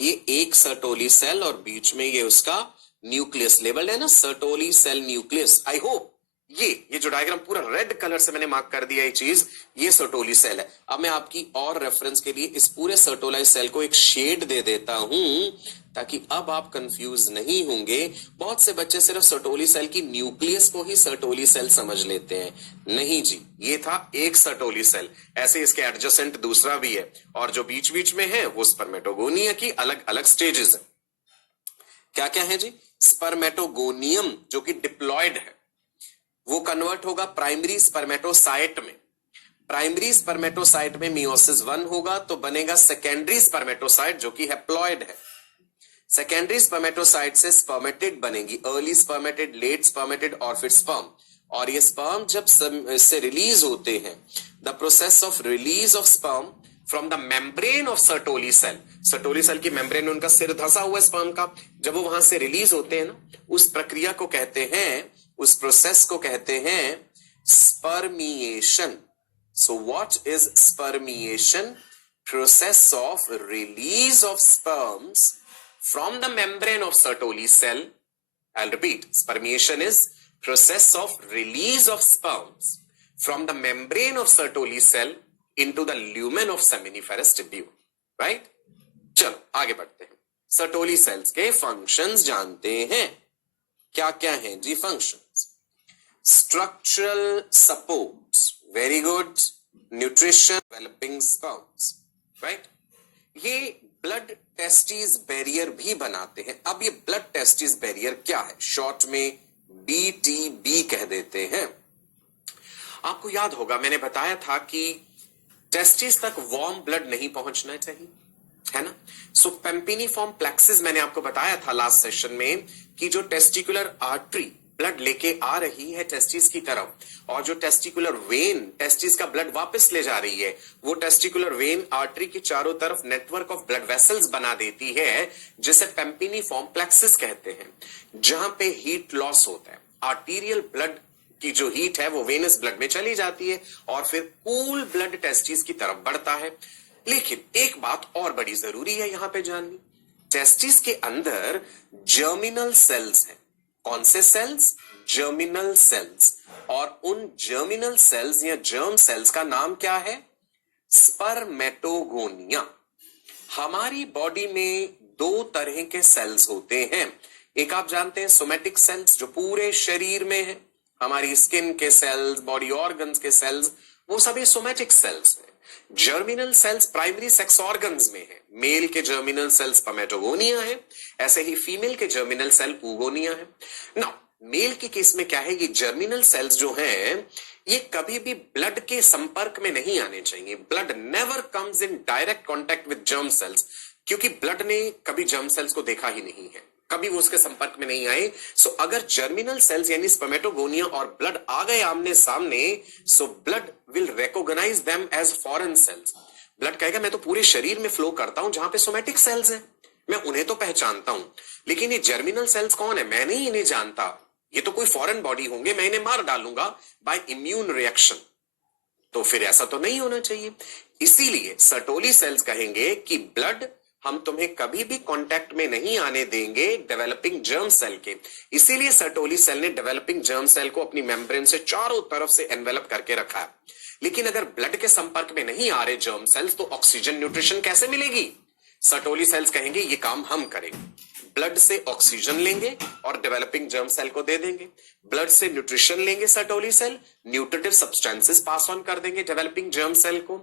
ये एक सर्टोली सेल और बीच में ये उसका न्यूक्लियस लेबल्ड है ना, Sertoli cell nucleus. I hope ये जो डायग्राम पूरा रेड कलर से मैंने मार्क कर दिया, ये चीज, ये सर्टोली सेल है। अब मैं आपकी और रेफरेंस के लिए इस पूरे सर्टोलाइज सेल को एक शेड दे देता हूं, ताकि अब आप कंफ्यूज नहीं होंगे। बहुत से बच्चे सिर्फ सर्टोली सेल की न्यूक्लियस को ही सर्टोली सेल समझ लेते हैं। नहीं जी, ये था एक सर्टोली सेल, ऐसे इसके एडजेसेंट दूसरा भी है, और जो बीच बीच में है वो स्पर्मेटोगोनिया की अलग अलग स्टेजेस है। क्या क्या है जी? स्पर्मेटोगोनियम जो कि डिप्लॉयड है, वो कन्वर्ट होगा प्राइमरी स्पर्मेटोसाइट में। प्राइमरी स्पर्मेटोसाइट में मियोसिस 1 होगा तो बनेगा सेकेंडरी स्पर्मेटोसाइट जो कि हैप्लॉयड है। सेकेंडरी स्पर्मेटोसाइट से स्पर्मेटिड बनेगी, अर्ली स्पर्मेटिड, लेट स्पर्मेटिड और फिर स्पर्म। और ये स्पर्म जब से रिलीज होते हैं, the process of release of sperm from the membrane of Sertoli cell, Sertoli cell की मेम्ब्रेन में उनका सिर धंसा हुआ स्पर्म का, जब वो वहां से रिलीज होते हैं ना, उस प्रक्रिया को कहते हैं, उस प्रोसेस को कहते हैं spermiation. So what is spermiation? Process of release of sperms from the membrane of Sertoli cell. I'll repeat, spermiation is process of release of sperms from the membrane of Sertoli cell into the lumen of seminiferous tubule, right? चलो आगे बढ़ते हैं। सर्टोली सेल्स के फंक्शंस जानते हैं। क्या क्या हैं जी functions? Structural support, very good, nutrition, developing sperms, right? ये ब्लड टेस्टिस बैरियर भी बनाते हैं। अब ये ब्लड टेस्टिस बैरियर क्या है? शॉर्ट में BTB कह देते हैं। आपको याद होगा मैंने बताया था कि टेस्टिस तक वार्म ब्लड नहीं पहुंचना चाहिए, है ना? सो पेम्पिनिफॉर्म प्लेक्सिस मैंने आपको बताया था लास्ट सेशन में कि जो टेस्टिकुलर आर्टरी ब्लड लेके आ रही है टेस्टिस की तरफ, और जो टेस्टिकुलर वेन टेस्टिस का ब्लड वापस ले जा रही है, वो टेस्टिकुलर वेन आर्टरी की चारों तरफ नेटवर्क ऑफ ब्लड वेसल्स बना देती है, जिसे पेम्पिनिफॉर्म प्लेक्सिस कहते हैं, जहां पे हीट लॉस होता है। आर्टीरियल ब्लड की जो हीट है वो वेनस ब्लड में चली जाती है और फिर कूल ब्लड टेस्टिस की तरफ बढ़ता है। लेकिन एक बात और बड़ी जरूरी है यहां पे जाननी, टेस्टिस के अंदर जर्मिनल सेल्स हैं। कौन से सेल्स? Germinal cells. और उन जर्मिनल सेल्स या जर्म सेल्स का नाम क्या है? स्पर्मेटोगोनिया। हमारी बॉडी में दो तरह के सेल्स होते हैं। एक आप जानते हैं सोमेटिक सेल्स, जो पूरे शरीर में है, हमारी स्किन के सेल्स, बॉडी ऑर्गन्स के सेल्स, वो सभी सोमेटिक सेल्स हैं। Germinal cells primary sex organs में है। मेल के जर्मिनल सेल्स स्पर्मेटोगोनिया है, ऐसे ही फीमेल के जर्मिनल सेल पूगोनिया है। नाउ मेल के केस में क्या है, ये जर्मिनल सेल्स जो हैं ये कभी भी ब्लड के संपर्क में नहीं आने चाहिए। Blood never comes in direct contact with germ cells, क्योंकि ब्लड ने कभी जर्म सेल्स को देखा ही नहीं है, कभी वो उसके संपर्क में नहीं आए। सो अगर जर्मिनल सेल्स यानी स्पर्मेटोगोनिया और ब्लड आ गए आमने सामने, so blood will recognize them as foreign cells. Blood कहेगा मैं तो पूरे शरीर में फ्लो करता हूं जहां पे सोमैटिक सेल्स हैं, मैं उन्हें तो पहचानता हूं, लेकिन ये जर्मिनल सेल्स कौन है, मैं नहीं इन्हें जानता, ये तो कोई फॉरेन बॉडी होंगे, मैं इन्हें मार डालूंगा बाय इम्यून रिएक्शन। तो फिर ऐसा तो नहीं होना चाहिए। इसीलिए सर्टोली सेल्स कहेंगे कि ब्लड हम तुम्हें कभी भी कांटेक्ट में नहीं आने देंगे डेवलपिंग जर्म सेल के। इसीलिए सर्टोली सेल ने डेवलपिंग जर्म सेल को अपनी मेम्ब्रेन से चारों तरफ से एनवेलप करके रखा है। लेकिन अगर ब्लड के संपर्क में नहीं आ रहे जर्म सेल्स तो ऑक्सीजन न्यूट्रिशन कैसे मिलेगी? सर्टोली सेल्स कहेंगे ये काम हम करेंगे, ब्लड से ऑक्सीजन लेंगे और डेवलपिंग जर्म सेल को दे देंगे, ब्लड से न्यूट्रिशन लेंगे Sertoli cell, nutritive substances pass on कर देंगे डेवलपिंग जर्म सेल को,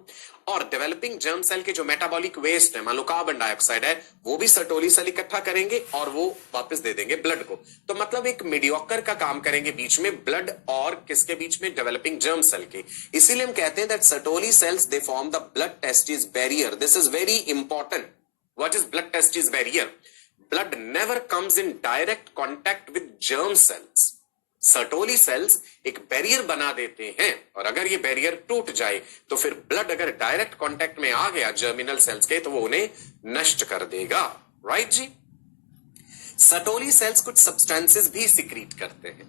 और डेवलपिंग जर्म सेल के जो मेटाबॉलिक वेस्ट है, मान लो कार्बन डाइऑक्साइड है, वो भी सर्टोली सेल इकट्ठा करेंगे और वो वापस दे देंगे ब्लड को। तो मतलब एक मीडियोकर का काम करेंगे बीच में, ब्लड और किसके बीच में? डेवलपिंग जर्म सेल के। इसीलिए हम कहते हैं that Sertoli cells they form the blood testis barrier. This is very important. What is blood testis barrier? Blood never comes in direct contact with germ cells. Sertoli cells एक बैरियर बना देते हैं और अगर ये बैरियर टूट जाए तो फिर ब्लड अगर डायरेक्ट कांटेक्ट में आ गया जर्मिनल सेल्स के तो वो उन्हें नष्ट कर देगा। राइट जी। सर्टोली सेल्स कुछ सब्सटेंसेस भी सिक्रीट करते हैं।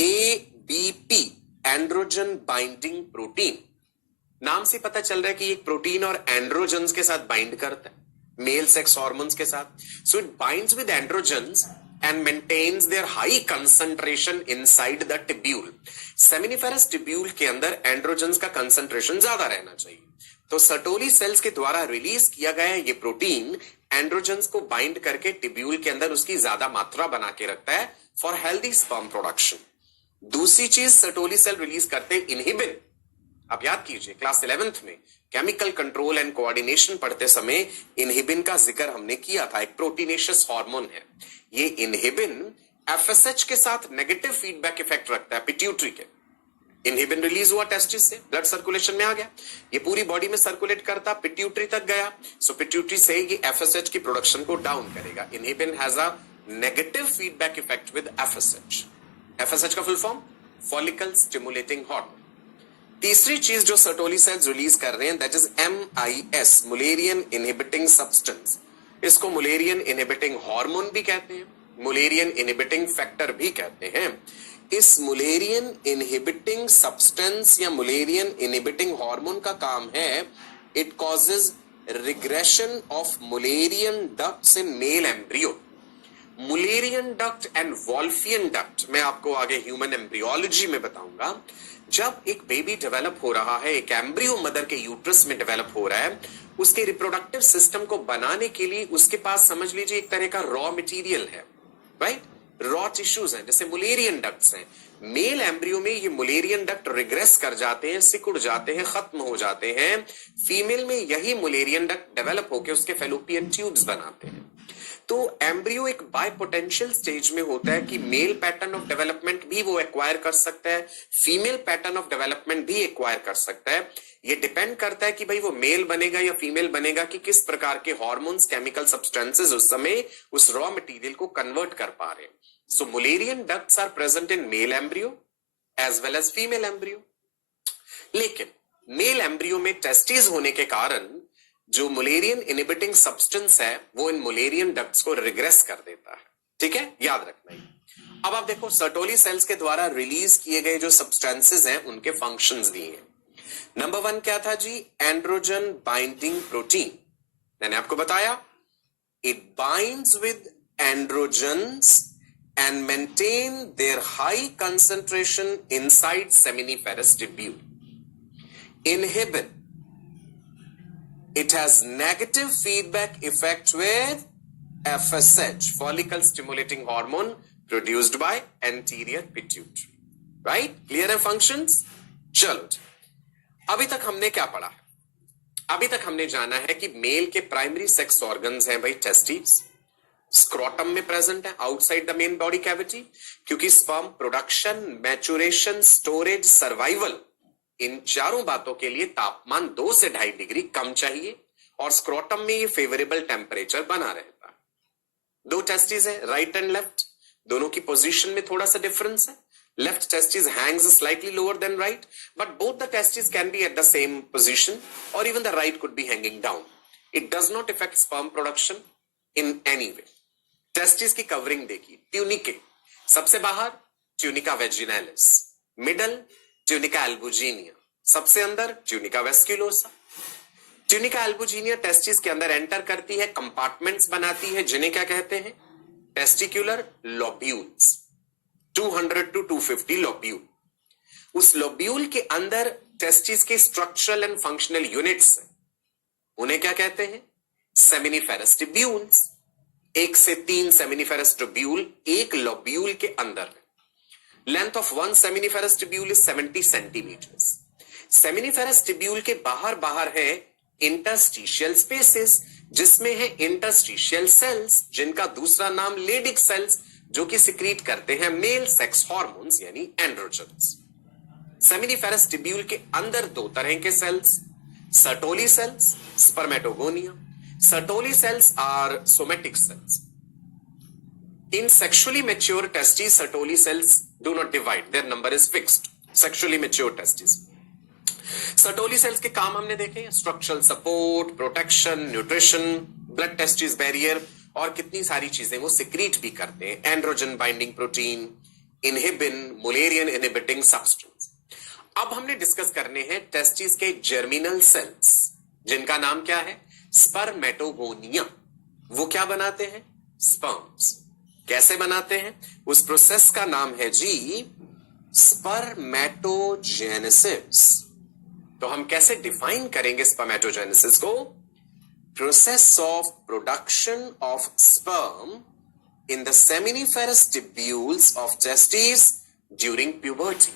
ABP, androgen binding protein. नाम से पता चल रहा है कि एक प्रोटीन और एंड्रोजन्स के साथ बाइंड करता है, मेल सेक्स हार्मोन्स के साथ। So it binds with androgens and maintains their high concentration inside the tubule. Seminiferous tubule के अंदर एंड्रोजन्स का कंसंट्रेशन ज्यादा रहना चाहिए। तो सर्टोली सेल्स के द्वारा रिलीज किया गया ये प्रोटीन एंड्रोजन्स को बाइंड करके ट्यूब्यूल के अंदर उसकी ज्यादा मात्रा बना के रखता है फॉर हेल्दी स्पर्म प्रोडक्शन। दूसरी चीज सर्टोली सेल रिलीज करते हैं इनहिबिन। आप याद कीजिए क्लास 11th में केमिकल कंट्रोल एंड कोऑर्डिनेशन पढ़ते समय इनहिबिन का जिक्र हमने किया था, एक प्रोटीनेशियस हार्मोन है। ये इनहिबिन एफएसएच के साथ नेगेटिव फीडबैक इफेक्ट रखता है पिट्यूटरी के। इनहिबिन रिलीज हुआ टेस्टिस से, ब्लड सर्कुलेशन में आ गया, ये पूरी बॉडी में सर्कुलेट करता, पिट्यूटरी तक गया, सो पिट्यूटरी से ये एफएसएच की प्रोडक्शन को डाउन करेगा। Inhibin has a negative feedback effect with FSH. FSH का full form follicle stimulating hormone. तीसरी चीज जो सर्टोली सेल्स रिलीज कर रहे हैं that is MIS, Mullerian inhibiting substance. इसको मुलेरियन इनहिबिटिंग हार्मोन भी कहते हैं, मुलेरियन इनहिबिटिंग फैक्टर भी कहते हैं। इस मुलेरियन इनहिबिटिंग सब्सटेंस या मुलेरियन इनहिबिटिंग हार्मोन का काम है it causes regression of Mullerian ducts in male embryo. Mullerian duct and Wolffian duct मैं आपको आगे ह्यूमन एम्ब्रियोलॉजी में बताऊंगा। जब एक बेबी डेवलप हो रहा है, एक एम्ब्रियो मदर के यूट्रस में डेवलप हो रहा है, उसके रिप्रोडक्टिव सिस्टम को बनाने के लिए उसके पास समझ लीजिए एक तरह का रॉ मटेरियल है, राइट? रॉ टिश्यूज हैं, जैसे मुलेरियन डक्ट्स हैं। मेल एम्ब्रियो में ये मुलेरियन डक्ट रिग्रेस कर जाते हैं, सिकुड़ जाते हैं, खत्म हो जाते हैं। फीमेल में यही मुलेरियन डक्ट डेवलप होकर उसके फेलोपियन ट्यूब्स बनाते हैं। तो एम्ब्रियो एक बायपोटेंशियल स्टेज में होता है कि मेल पैटर्न ऑफ डेवलपमेंट भी वो एक्वायर कर सकता है, फीमेल पैटर्न ऑफ डेवलपमेंट भी एक्वायर कर सकता है। ये डिपेंड करता है कि भाई वो मेल बनेगा या फीमेल बनेगा, कि किस प्रकार के हार्मोन्स, केमिकल सब्सटेंसेस उस समय उस रॉ मटेरियल को कन्वर्ट कर पा रहे हैं। So Mullerian ducts are present in male embryo as well as female embryo. लेकिन मेल एम्ब्रियो में टेस्टिस होने के कारण जो मुलेरियन इनहिबिटिंग सब्सटेंस है वो इन मुलेरियन डक्ट्स को रिग्रेस कर देता है। ठीक है, याद रखना ही। अब आप देखो सर्टोली सेल्स के द्वारा रिलीज किए गए जो सब्सटेंसेस हैं उनके फंक्शंस दिए हैं। नंबर 1 क्या था जी? Androgen binding protein. मैंने आपको बताया it binds with androgens and maintain their high concentration inside seminiferous tubule. Inhibin, it has negative feedback effect with FSH, follicle stimulating hormone produced by anterior pituitary. Right? Clear है functions? चलो, अभी तक हमने क्या पढ़ा है? अभी तक हमने जाना है कि मेल के प्राइमरी सेक्स ऑर्गन्स हैं भाई टेस्टिस, स्क्रोटम में प्रेजेंट है outside the main body cavity, क्योंकि sperm production, maturation, storage, survival, इन चारों बातों के लिए तापमान 2 से 2.5 डिग्री कम चाहिए और स्क्रोटम में ये फेवरेबल टेम्परेचर बना रहता है। 2 टेस्टिस है, राइट एंड लेफ्ट, दोनों की पोजीशन में थोड़ा सा डिफरेंस है, Left testis hangs slightly lower than right, but both the testes can be at the same position, or even the right could be hanging down. It does not affect sperm production in any way. Testis की कवरिंग देखिए, ट्यूनिके, सबसे बाहर tunica vaginalis, middle tunica albuginea, सबसे अंदर ट्यूनिका वेस्क्युलोसा। ट्यूनिका एल्बुजिनिया टेस्टिस के अंदर एंटर करती है, कंपार्टमेंट्स बनाती है, जिन्हें क्या कहते हैं? Testicular lobules. 200 to 250 lobule. उस लोब्यूल के अंदर टेस्टिस के स्ट्रक्चरल एंड फंक्शनल यूनिट्स हैं, उन्हें क्या कहते हैं? Seminiferous tubules. 1 से 3 सेमिनिफेरस ट्यूब्यूल एक लोब्यूल के अंदर है। Length of one seminiferous tubule is 70 centimeters. Seminiferous tubule के बाहर बाहर है इंटरस्टिशियल स्पेसेस, जिसमें है इंटरस्टिशियल सेल्स, जिनका दूसरा नाम लेडिक सेल्स, जो कि सिक्रीट करते हैं मेल सेक्स हार्मोन्स यानी एंड्रोजन्स। सेमिनिफेरस ट्यूब्यूल के अंदर दो तरह के cells, Sertoli cells, spermatogonia. Sertoli cells are somatic cells. In sexually mature testes, Sertoli cells do not divide. Their number is fixed. Sexually mature testes. Sertoli cells के काम हमने देखे, structural support, protection, nutrition, blood testis barrier और कितनी सारी चीजें वो सिक्रीट भी करते हैं, androgen binding protein, inhibin, Mullerian inhibiting substance. अब हमने डिस्कस करने हैं टेस्टिस के जर्मिनल सेल्स, जिनका नाम क्या है? स्पर्मेटोगोनिया। वो क्या बनाते हैं? स्पर्म्स। कैसे बनाते हैं? उस प्रोसेस का नाम है जी स्पर्मेटोजेनेसिस। तो हम कैसे डिफाइन करेंगे स्पर्मेटोजेनेसिस को? Process of production of sperm in the seminiferous tubules of testes during puberty.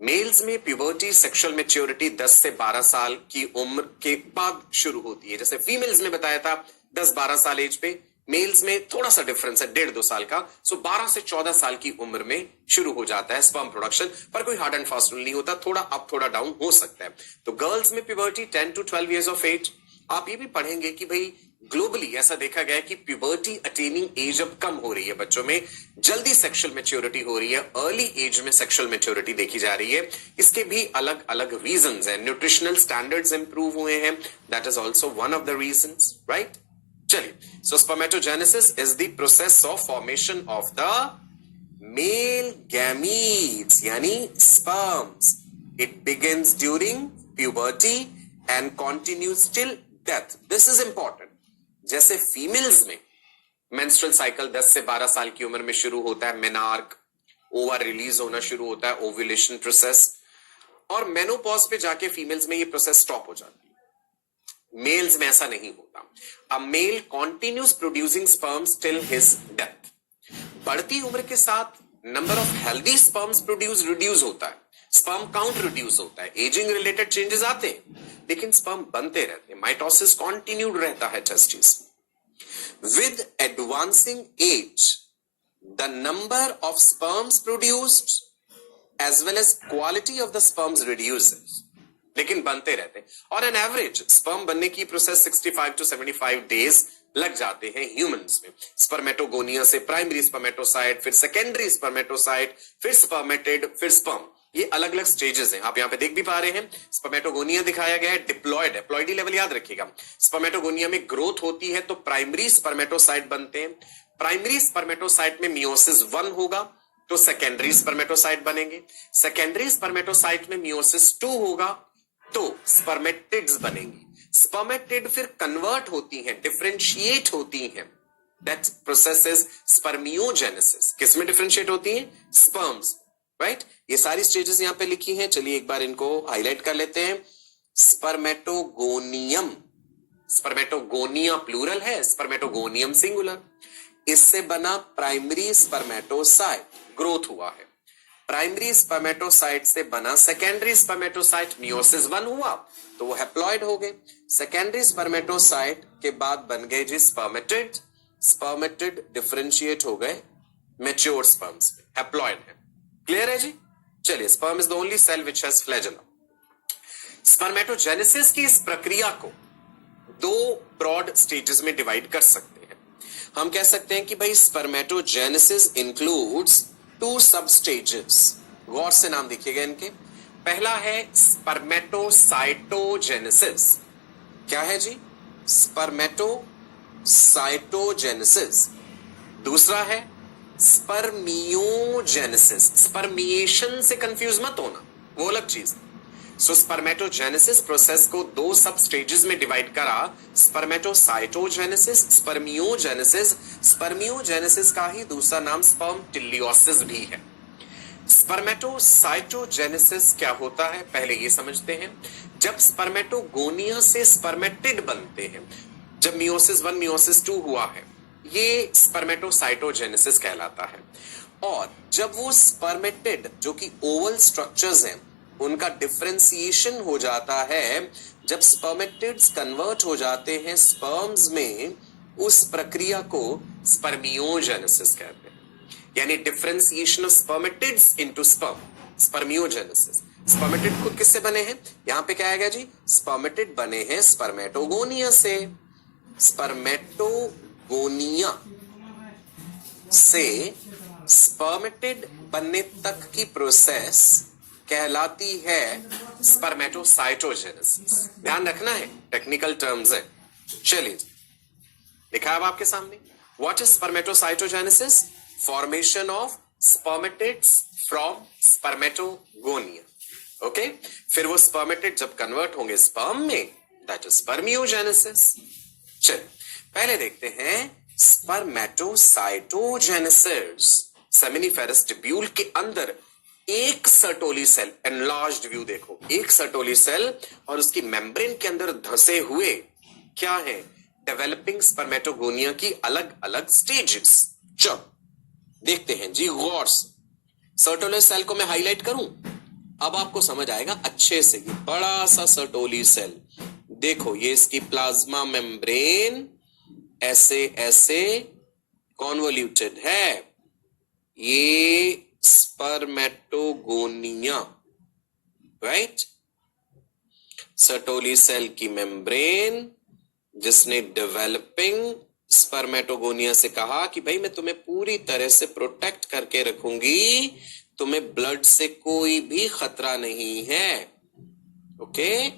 Males में प्यूबर्टी, सेक्सुअल मैच्योरिटी 10 से 12 साल की उम्र के बाद शुरू होती है। जैसे फीमेल्स में बताया था 10-12 साल एज पे, मेल्स में थोड़ा सा डिफरेंस है, 1.5-2 साल का। सो 12 से 14 साल की उम्र में शुरू हो जाता है स्पर्म प्रोडक्शन, पर कोई हार्ड एंड फास्ट रूल नहीं होता, थोड़ा अप थोड़ा डाउन हो सकता है। तो गर्ल्स में puberty 10 to 12 years of age। आप ये भी पढ़ेंगे कि भाई ग्लोबली ऐसा देखा गया है कि प्यूबर्टी अटेनिंग एज अब कम हो रही है, बच्चों में जल्दी सेक्सुअल मैच्योरिटी हो रही है, अर्ली एज में सेक्सुअल मैच्योरिटी देखी जा रही है। इसके भी अलग अलग रीजंस हैं। न्यूट्रिशनल स्टैंडर्ड्स इंप्रूव हुए हैं, that is also one of the reasons, right? चलिए, so spermatogenesis is the process of formation of the male gametes यानी sperms. It begins during puberty and continues till death. This is important. जैसे फीमेल्स में मेंस्ट्रुअल साइकिल 10 से 12 साल की उम्र में शुरू होता है, मेनार्क, ओवर रिलीज होना शुरू होता है, ओव्यूलेशन प्रोसेस, और मेनोपॉज पे जाके फीमेल्स में ये प्रोसेस स्टॉप हो जाती है। मेल्स में ऐसा नहीं होता। A male continues producing sperms till his death. बढ़ती उम्र के साथ number of healthy sperms produce reduce होता है, स्पर्म काउंट रिड्यूस होता है, एजिंग रिलेटेड चेंजेस आते हैं, लेकिन स्पर्म बनते रहते हैं, माइटोसिस कंटिन्यूड रहता है testis. With advancing age the number of sperms produced as well as quality of the sperms reduces, लेकिन बनते रहते हैं। और एन एवरेज स्पर्म बनने की प्रोसेस 65 to 75 डेज लग जाते हैं ह्यूमंस में। स्पर्मेटोगोनिया से प्राइमरी स्पर्मेटोसाइट, फिर सेकेंडरी स्पर्मेटोसाइट, फिर स्पर्मेटिड, फिर स्पर्म। ये अलग अलग स्टेजेस हैं, आप यहां पे देख भी पा रहे हैं। स्पर्मेटोगोनिया दिखाया गया है, डिप्लॉयड है, प्लॉइडी लेवल याद रखिएगा। स्पर्मेटोगोनिया में ग्रोथ होती है तो प्राइमरी स्पर्मेटोसाइट बनते हैं। प्राइमरी स्पर्मेटोसाइट में मियोसिस 1 होगा तो सेकेंडरी स्पर्मेटोसाइट बनेंगे। सेकेंडरी स्पर्मेटोसाइट में मियोसिस 2 होगा तो स्पर्मेटिड्स बनेंगी। स्पर्मेटिड फिर कन्वर्ट होती हैं, डिफरेंशिएट होती हैं। That process is spermiogenesis. किसमें डिफरेंशिएट होती हैं? Sperms, right? ये सारी स्टेजेस यहां पे लिखी हैं, चलिए एक बार इनको हाईलाइट कर लेते हैं। स्पर्मेटोगोनियम, स्पर्मेटोगोनिया प्लूरल है, स्पर्मेटोगोनियम सिंगुलर। इससे बना प्राइमरी स्पर्मेटोसाइट, ग्रोथ हुआ है। प्राइमरी स्पर्मेटोसाइट से बना सेकेंडरी स्पर्मेटोसाइट, मियोसिस 1 हुआ तो वो हैप्लॉइड हो गए। सेकेंडरी स्पर्मेटोसाइट के बाद बन गए जी स्पर्मेटिड। स्पर्मेटिड डिफरेंशिएट हो गए मैच्योर स्पर्म्स में, हैप्लॉइड है। क्लियर है जी? चलिए, sperm is the only cell which has flagella. Spermatogenesis की इस प्रक्रिया को 2 ब्रॉड स्टेजेस में डिवाइड कर सकते हैं। हम कह सकते हैं कि भाई स्पर्मेटोजेनेसिस इंक्लूड्स टू सब स्टेजेस, गौर से नाम देखिएगा इनके। पहला है स्पर्मेटोसाइटोजेनेसिस। क्या है जी? स्पर्मेटोसाइटोजेनेसिस। दूसरा है स्पर्मियोजेनेसिस। स्पर्मिएशन से कंफ्यूज मत होना, वो अलग चीज। सो स्पर्मेटोजेनेसिस प्रोसेस को दो सब स्टेजेस में डिवाइड करा, स्पर्मेटोसाइटोजेनेसिस, स्पर्मियोजेनेसिस। स्पर्मियोजेनेसिस का ही दूसरा नाम स्पर्मटिलियोसिस भी है। स्पर्मेटोसाइटोजेनेसिस क्या होता है पहले ये समझते हैं। जब स्पर्मेटोगोनिया से स्पर्मेटिड बनते हैं, जब मियोसिस 1 मियोसिस 2 हुआ है, ये स्पर्मेटोसाइटोजेनेसिस कहलाता है। और जब वो स्पर्मेटिड जो कि ओवल स्ट्रक्चर्स हैं उनका डिफरेंशिएशन हो जाता है, जब स्पर्मेटिड्स कन्वर्ट हो जाते हैं स्पर्म्स में, उस प्रक्रिया को स्पर्मियोजेनेसिस कहते हैं। यानी differentiation of spermatids into sperm, spermiogenesis. Spermatid खुद किससे बने हैं? यहां पे क्या आएगा जी? स्पर्मेटिड बने हैं स्पर्मेटोगोनिया से। स्पर्मेटोगोनिया से स्पर्मेटिड बनने तक की प्रोसेस कहलाती है स्पर्मेटोसाइटोजेनेसिस। ध्यान रखना है, टेक्निकल टर्म्स है। चलिए, लिखा है अब आपके सामने। What is spermatocytogenesis? Formation of spermatids from spermatogonia. Okay, फिर वो स्पर्मेटिड जब कन्वर्ट होंगे स्पर्म में, दैट इज स्पर्मियोजेनेसिस। चलिए पहले देखते हैं स्पर्मेटोसाइटोजेनेसिस। सेमिनिफेरस ट्यूब्यूल के अंदर एक सर्टोली सेल, एनलार्ज्ड व्यू देखो, एक सर्टोली सेल और उसकी मेम्ब्रेन के अंदर धंसे हुए क्या है? डेवलपिंग स्पर्मेटोगोनिया की अलग अलग स्टेजेस। चलो देखते हैं जी गौर से। सर्टोली सेल को मैं हाईलाइट करूं, अब आपको समझ आएगा अच्छे से। ये बड़ा सा सर्टोली सेल देखो, ये इसकी प्लाज्मा मेम्ब्रेन ऐसे ऐसे कॉन्वोल्यूटेड है। ये स्पर्मेटोगोनिया, राइट? सर्टोली सेल की मेम्ब्रेन जिसने डेवलपिंग स्पर्मेटोगोनिया से कहा कि भाई मैं तुम्हें पूरी तरह से प्रोटेक्ट करके रखूंगी, तुम्हें ब्लड से कोई भी खतरा नहीं है। Okay,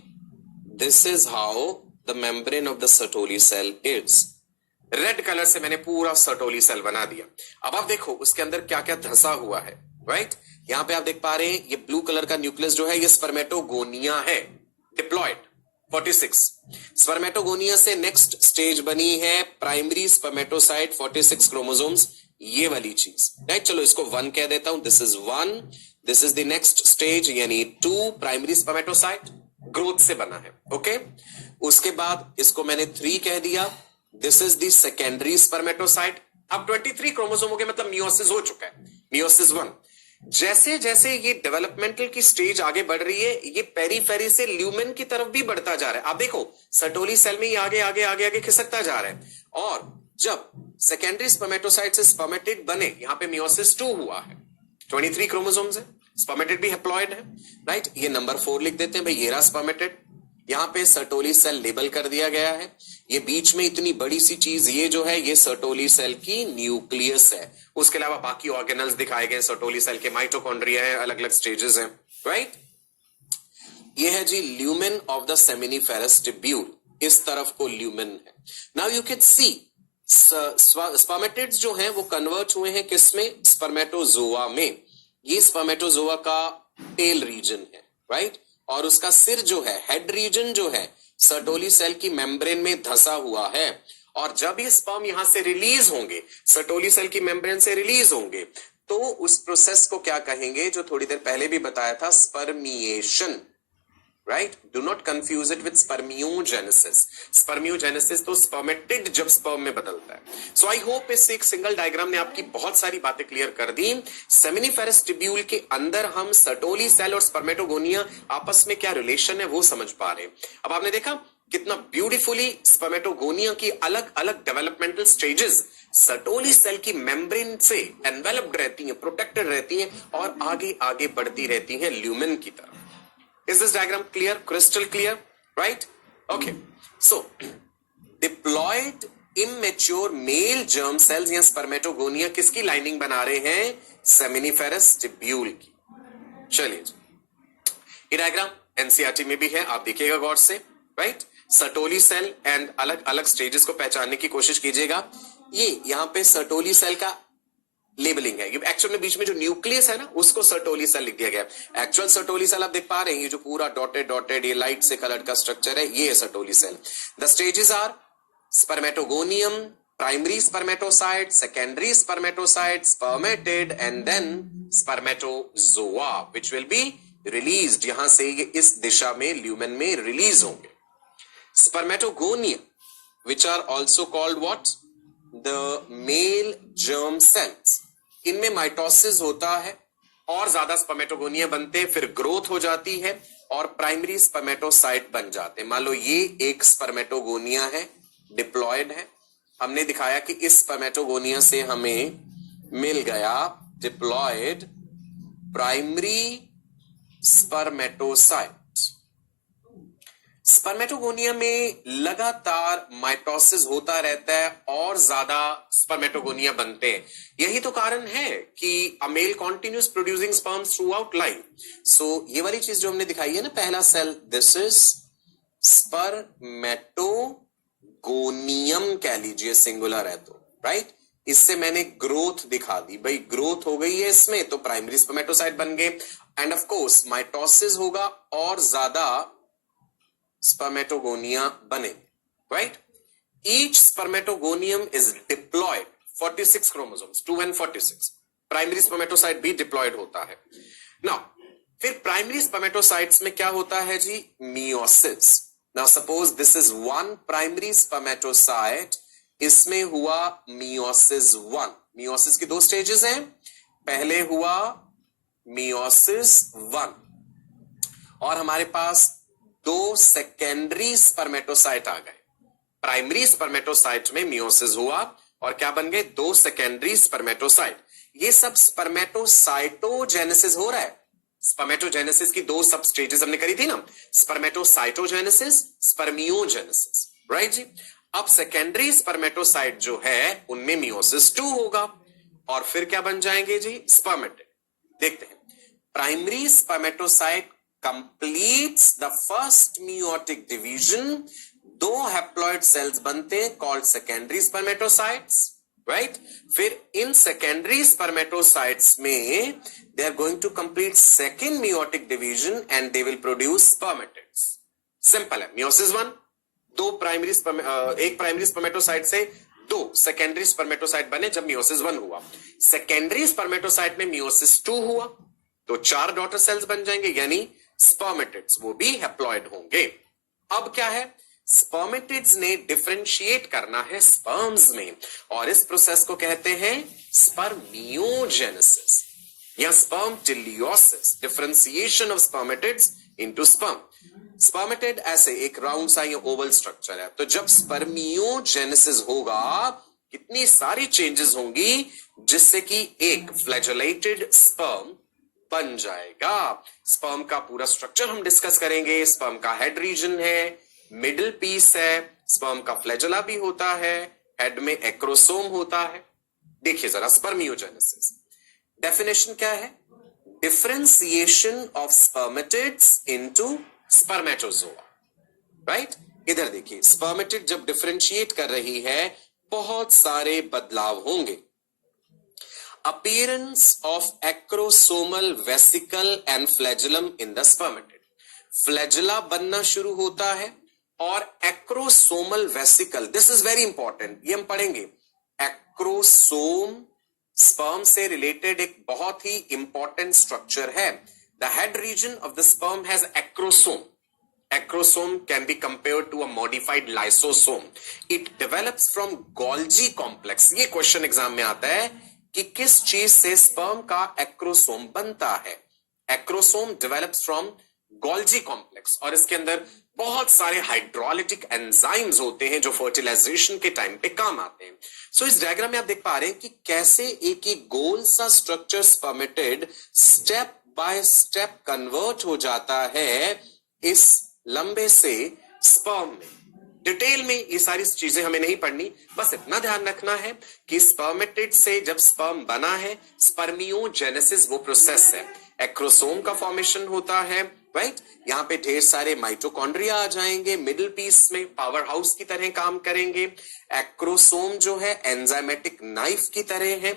this is how the membrane of the Sertoli cell is. Red colour से मैंने पूरा सर्टोली सेल बना दिया। अब आप देखो उसके अंदर क्या क्या धंसा हुआ है, राइट? यहां पे आप देख पा रहे हैं ये ब्लू कलर का न्यूक्लियस जो है ये स्पर्मेटोगोनिया है, डिप्लॉयड 46। स्पर्मेटोगोनिया से नेक्स्ट स्टेज बनी है प्राइमरी स्पर्मेटोसाइट, 46 क्रोमोसोम्स, ये वाली चीज, राइट? चलो इसको 1 कह देता हूं, this is 1। This is the next stage यानी 2, प्राइमरी स्पर्मेटोसाइट, ग्रोथ से बना है। ओके, उसके बाद इसको मैंने 3 कह दिया, this is the secondary spermatocyte. अब 23 क्रोमोसोम हो गए, मतलब मियोसिस हो चुका है, मियोसिस 1। जैसे जैसे ये डेवलपमेंटल की स्टेज आगे बढ़ रही है, ये पेरीफेरी से ल्यूमेन की तरफ भी बढ़ता जा रहा है। आप देखो सर्टोली सेल में ये आगे आगे आगे आगे खिसकता जा रहा है। और जब सेकेंडरी स्पर्मेटोसाइट से स्पर्मेटिड बने, यहां पे मियोसिस 2 हुआ है, 23 क्रोमोसोम्स है, स्पर्मेटिड भी हैप्लॉइड है, राइट? ये नंबर 4 लिख देते हैं भाई, ये रहा स्पर्मेटिड। यहां पे सर्टोली सेल लेबल कर दिया गया है। ये बीच में इतनी बड़ी सी चीज ये जो है, ये सर्टोली सेल की न्यूक्लियस है। उसके अलावा बाकी ऑर्गेनल्स दिखाए गए सर्टोली सेल के, माइटोकॉन्ड्रिया है, अलग अलग स्टेजेस हैं, राइट? ये है जी lumen of the seminiferous tubule, इस तरफ को ल्यूमेन है। Now you can see spermatids जो हैं वो कन्वर्ट हुए हैं किसमें? स्पर्मेटोजोआ में। ये स्पर्मेटोजोआ का टेल रीजन है, राइट? और उसका सिर जो है, हेड रीजन जो है, सर्टोली सेल की मेम्ब्रेन में धंसा हुआ है। और जब ये स्पर्म यहां से रिलीज होंगे, सर्टोली सेल की मेम्ब्रेन से रिलीज होंगे, तो उस प्रोसेस को क्या कहेंगे जो थोड़ी देर पहले भी बताया था? Spermiation, right? Do not confuse it with spermiogenesis. Spermiogenesis तो स्पर्मेटिड जब स्पर्म में बदलता है। सो आई होप इस एक सिंगल डायग्राम ने आपकी बहुत सारी बातें क्लियर कर दी। सेमिनिफेरस ट्यूब्यूल के अंदर हम सर्टोली सेल और स्पर्मेटोगोनिया आपस में क्या रिलेशन है वो समझ पा रहे हैं। अब आपने देखा कितना ब्यूटीफुली स्पर्मेटोगोनिया की अलग अलग डेवलपमेंटल स्टेजेस सर्टोली सेल की मेम्ब्रेन से एनवेलप्ड रहती हैं, प्रोटेक्टेड रहती हैं और आगे आगे बढ़ती रहती हैं ल्यूमेन की तरफ। Is this diagram clear? Crystal clear? Right? Okay. So, diploid immature male germ cells या स्पर्मेटोगोनिया किसकी लाइनिंग बना रहे हैं? सेमिनिफेरस टिब्यूल की। चलिए जी, ये डायग्राम एनसीईआरटी में भी है, आप देखिएगा गौर से, राइट। सर्टोली सेल एंड अलग अलग स्टेजेस को पहचानने की कोशिश कीजिएगा। ये यहाँ पे सर्टोली सेल का लेबलिंग है, एक्चुअल में बीच में जो न्यूक्लियस है ना उसको सर्टोली सेल लिख दिया गया है। एक्चुअल सर्टोली सेल आप देख पा रहे हैं, ये जो पूरा डॉटेड डॉटेड ये लाइट से कलर का स्ट्रक्चर है, ये है Sertoli cell. The stages are spermatogonium, primary spermatocyte, secondary spermatocyte, spermatid and then spermatozoa which will be released. यहां से ये इस दिशा में ल्यूमेन में रिलीज होंगे। Spermatogonium which are also called what? The male germ cells. इनमें माइटोसिस होता है और ज्यादा स्पर्मेटोगोनिया बनते हैं, फिर ग्रोथ हो जाती है और प्राइमरी स्पर्मेटोसाइट बन जाते हैं। मान लो ये एक स्पर्मेटोगोनिया है, डिप्लॉयड है, हमने दिखाया कि इस स्पर्मेटोगोनिया से हमें मिल गया डिप्लॉयड प्राइमरी स्पर्मेटोसाइट। स्पर्मेटोगोनिया में लगातार माइटोसिस होता रहता है और ज्यादा स्पर्मेटोगोनिया बनते हैं। यही तो कारण है कि a male continues producing sperms throughout life. So ये वाली चीज जो हमने दिखाई है ना, पहला सेल, दिस इज स्पर्मेटोगोनियम कह लीजिए, सिंगुलर है तो, राइट। इससे मैंने ग्रोथ दिखा दी, भाई ग्रोथ हो गई है इसमें तो प्राइमरी स्पर्मेटोसाइट बन गए, एंड ऑफ कोर्स माइटोसिस होगा और ज्यादा स्पर्मेटोगोनिया बने, right. Each spermatogonium is diploid 46 chromosomes, 2 and 46। Primary spermatocyte भी डिप्लॉयड होता है। नाउ फिर प्राइमरी स्पर्मेटोसाइट्स में क्या होता है जी? Meiosis. Now suppose this is one primary spermatocyte, इसमें हुआ मियोसिस 1। मियोसिस की दो स्टेजेस हैं, पहले हुआ मियोसिस 1 और हमारे पास दो सेकेंडरी स्पर्मेटोसाइट आ गए। प्राइमरी स्पर्मेटोसाइट में मियोसिस हुआ और क्या बन गए? दो सेकेंडरी स्पर्मेटोसाइट। ये सब स्पर्मेटोसाइटोजेनेसिस हो रहा है। स्पर्मेटोजेनेसिस की दो सब स्टेजेस हमने करी थी ना, स्पर्मेटोसाइटोजेनेसिस, स्पर्मियोजेनेसिस, राइट जी। अब सेकेंडरी स्पर्मेटोसाइट जो है उनमें मियोसिस 2 होगा और फिर क्या बन जाएंगे जी? स्पर्मेटिड। देखते हैं, primary spermatocyte completes the first meiotic division, दो हैप्लॉइड सेल्स बनते हैं called secondary spermatocytes, right? फिर इन secondary spermatocytes में they are going to complete second meiotic division and they will produce spermatids. Simple है, meiosis 1, एक प्राइमरी स्पर्मेटोसाइट से दो सेकेंडरी स्पर्मेटोसाइट बने जब मियोसिस 1 हुआ। सेकेंडरी स्पर्मेटोसाइट में मियोसिस 2 हुआ तो 4 डॉटर सेल्स बन जाएंगे, यानी स्पर्मेटिड्स, वो भी हैप्लॉइड होंगे। अब क्या है? स्पर्मेटिड्स ने डिफरेंशिएट करना है स्पर्म्स में और इस प्रोसेस को कहते हैं स्पर्मियोजेनेसिस या spermateleosis, differentiation of spermatids into sperm. Spermatid ऐसे एक राउंड सा या ओवल स्ट्रक्चर है, तो जब स्पर्मियोजेनेसिस होगा कितनी सारी चेंजेस होंगी जिससे कि एक फ्लैजेलेटेड स्पर्म बन जाएगा। स्पर्म का पूरा स्ट्रक्चर हम डिस्कस करेंगे। स्पर्म का हेड रीजन है, मिडिल पीस है, स्पर्म का फ्लैजेला भी होता है, हेड में एक्रोसोम होता है। देखिए जरा स्पर्मियोजेनेसिस डेफिनेशन क्या है? Differentiation of spermatids into spermatozoa, right. इधर देखिए, स्पर्मेटिड जब डिफरेंशिएट कर रही है बहुत सारे बदलाव होंगे। Appearance of acrosomal vesicle and flagellum in the spermatid. Flagella बनना शुरू होता है और acrosomal vesicle, this is very important, ये हम पढ़ेंगे। एक्रोसोम स्पर्म से रिलेटेड एक बहुत ही इंपॉर्टेंट स्ट्रक्चर है। The head region of the sperm has acrosome. Acrosome can be compared to a modified lysosome. It develops from Golgi complex. ये क्वेश्चन एग्जाम में आता है कि किस चीज से स्पर्म का एक्रोसोम बनता है। Acrosome develops from Golgi complex और इसके अंदर बहुत सारे हाइड्रोलिटिक एंजाइम्स होते हैं जो फर्टिलाइजेशन के टाइम पे काम आते हैं। सो इस डायग्राम में आप देख पा रहे हैं कि कैसे एक ही गोल सा structure spermatid step by step convert हो जाता है इस लंबे से स्पर्म में। डिटेल में ये सारी चीजें हमें नहीं पढ़नी, बस इतना ध्यान रखना है कि स्पर्मेटिड से जब स्पर्म बना है, स्पर्मियोजेनेसिस वो प्रोसेस है, एक्रोसोम का फॉर्मेशन होता है, राइट। यहाँ पे ढेर सारे माइटोकॉन्ड्रिया आ जाएंगे, मिडिल पीस में पावर हाउस की तरह काम करेंगे, एक्रोसोम जो है एंजाइमेटिक नाइफ की तरह है,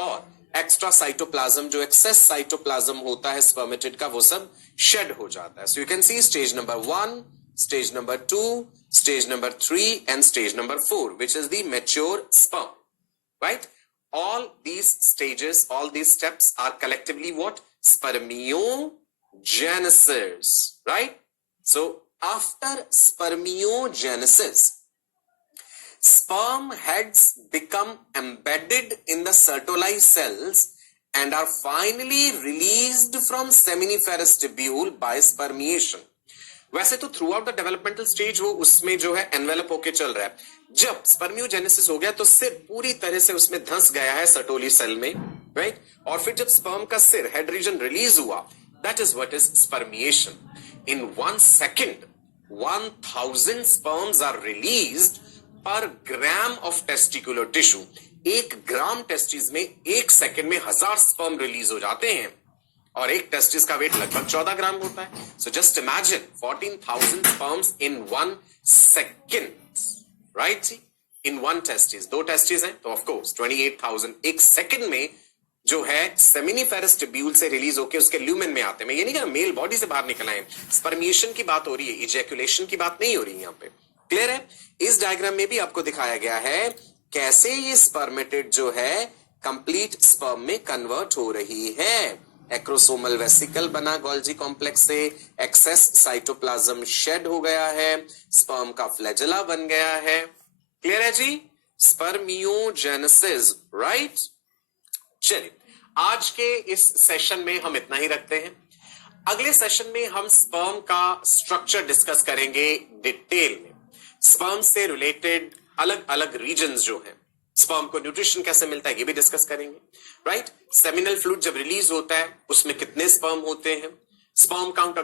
और एक्स्ट्रा साइटोप्लाज्म जो एक्सेस साइटोप्लाज्म होता है स्पर्मेटिड का वो सब शेड हो जाता है। So you can C stage number 1, stage number 2, stage number 3 and stage number 4, which is the mature sperm, right? All these stages, all these steps are collectively what? Spermiogenesis, right? So after spermiogenesis, sperm heads become embedded in the Sertoli cells and are finally released from seminiferous tubule by spermiation. वैसे तो through out the developmental stage वो उसमें जो है एनवेलप होके चल रहा है। जब स्पर्मियोजेनेसिस हो गया तो सिर पूरी तरह से उसमें धंस गया है सर्टोली सेल में, राइट। और फिर जब स्पर्म का सिर हेड रीजन रिलीज हुआ, that is what is spermiation. In 1 second 1000 sperms are released per gram of testicular tissue. 1 gram testis में 1 सेकंड में 1000 स्पर्म रिलीज हो जाते हैं, और एक टेस्टिस का वेट लगभग 14 ग्राम होता है। सो जस्ट इमेजिन 14,000 स्पर्म्स इन 1 सेकंड, राइट जी, इन 1 टेस्टिस। 2 टेस्टिस हैं तो ऑफ कोर्स 28,000 एक सेकंड में जो है सेमिनिफेरस ट्यूब्यूल से रिलीज होकर उसके ल्यूमेन में आते हैं। मैं ये नहीं कह रहा मेल बॉडी से बाहर निकल आए, स्पर्मिएशन की बात हो रही है, इजैकुलेशन की बात नहीं हो रही है यहाँ पे। क्लियर है? इस डायग्राम में भी आपको दिखाया गया है कैसे ये स्पर्मेटिड जो है कंप्लीट स्पर्म में कन्वर्ट हो रही है। एक्रोसोमल वेसिकल बना गोल्जी कॉम्प्लेक्स से, एक्सेस साइटोप्लाज्म शेड हो गया है, स्पर्म का फ्लैजेला बन गया है। क्लियर है जी? Spermiogenesis, right. चलिए आज के इस सेशन में हम इतना ही रखते हैं। अगले सेशन में हम स्पर्म का स्ट्रक्चर डिस्कस करेंगे डिटेल में। स्पर्म से रिलेटेड अलग अलग रीजन्स जो हैं, स्पर्म को न्यूट्रिशन कैसे मिलता है ये भी डिस्कस करेंगे, राइट। सेमिनल फ्लूइड जब रिलीज होता है उसमें कितने स्पर्म होते हैं, स्पर्म काउंट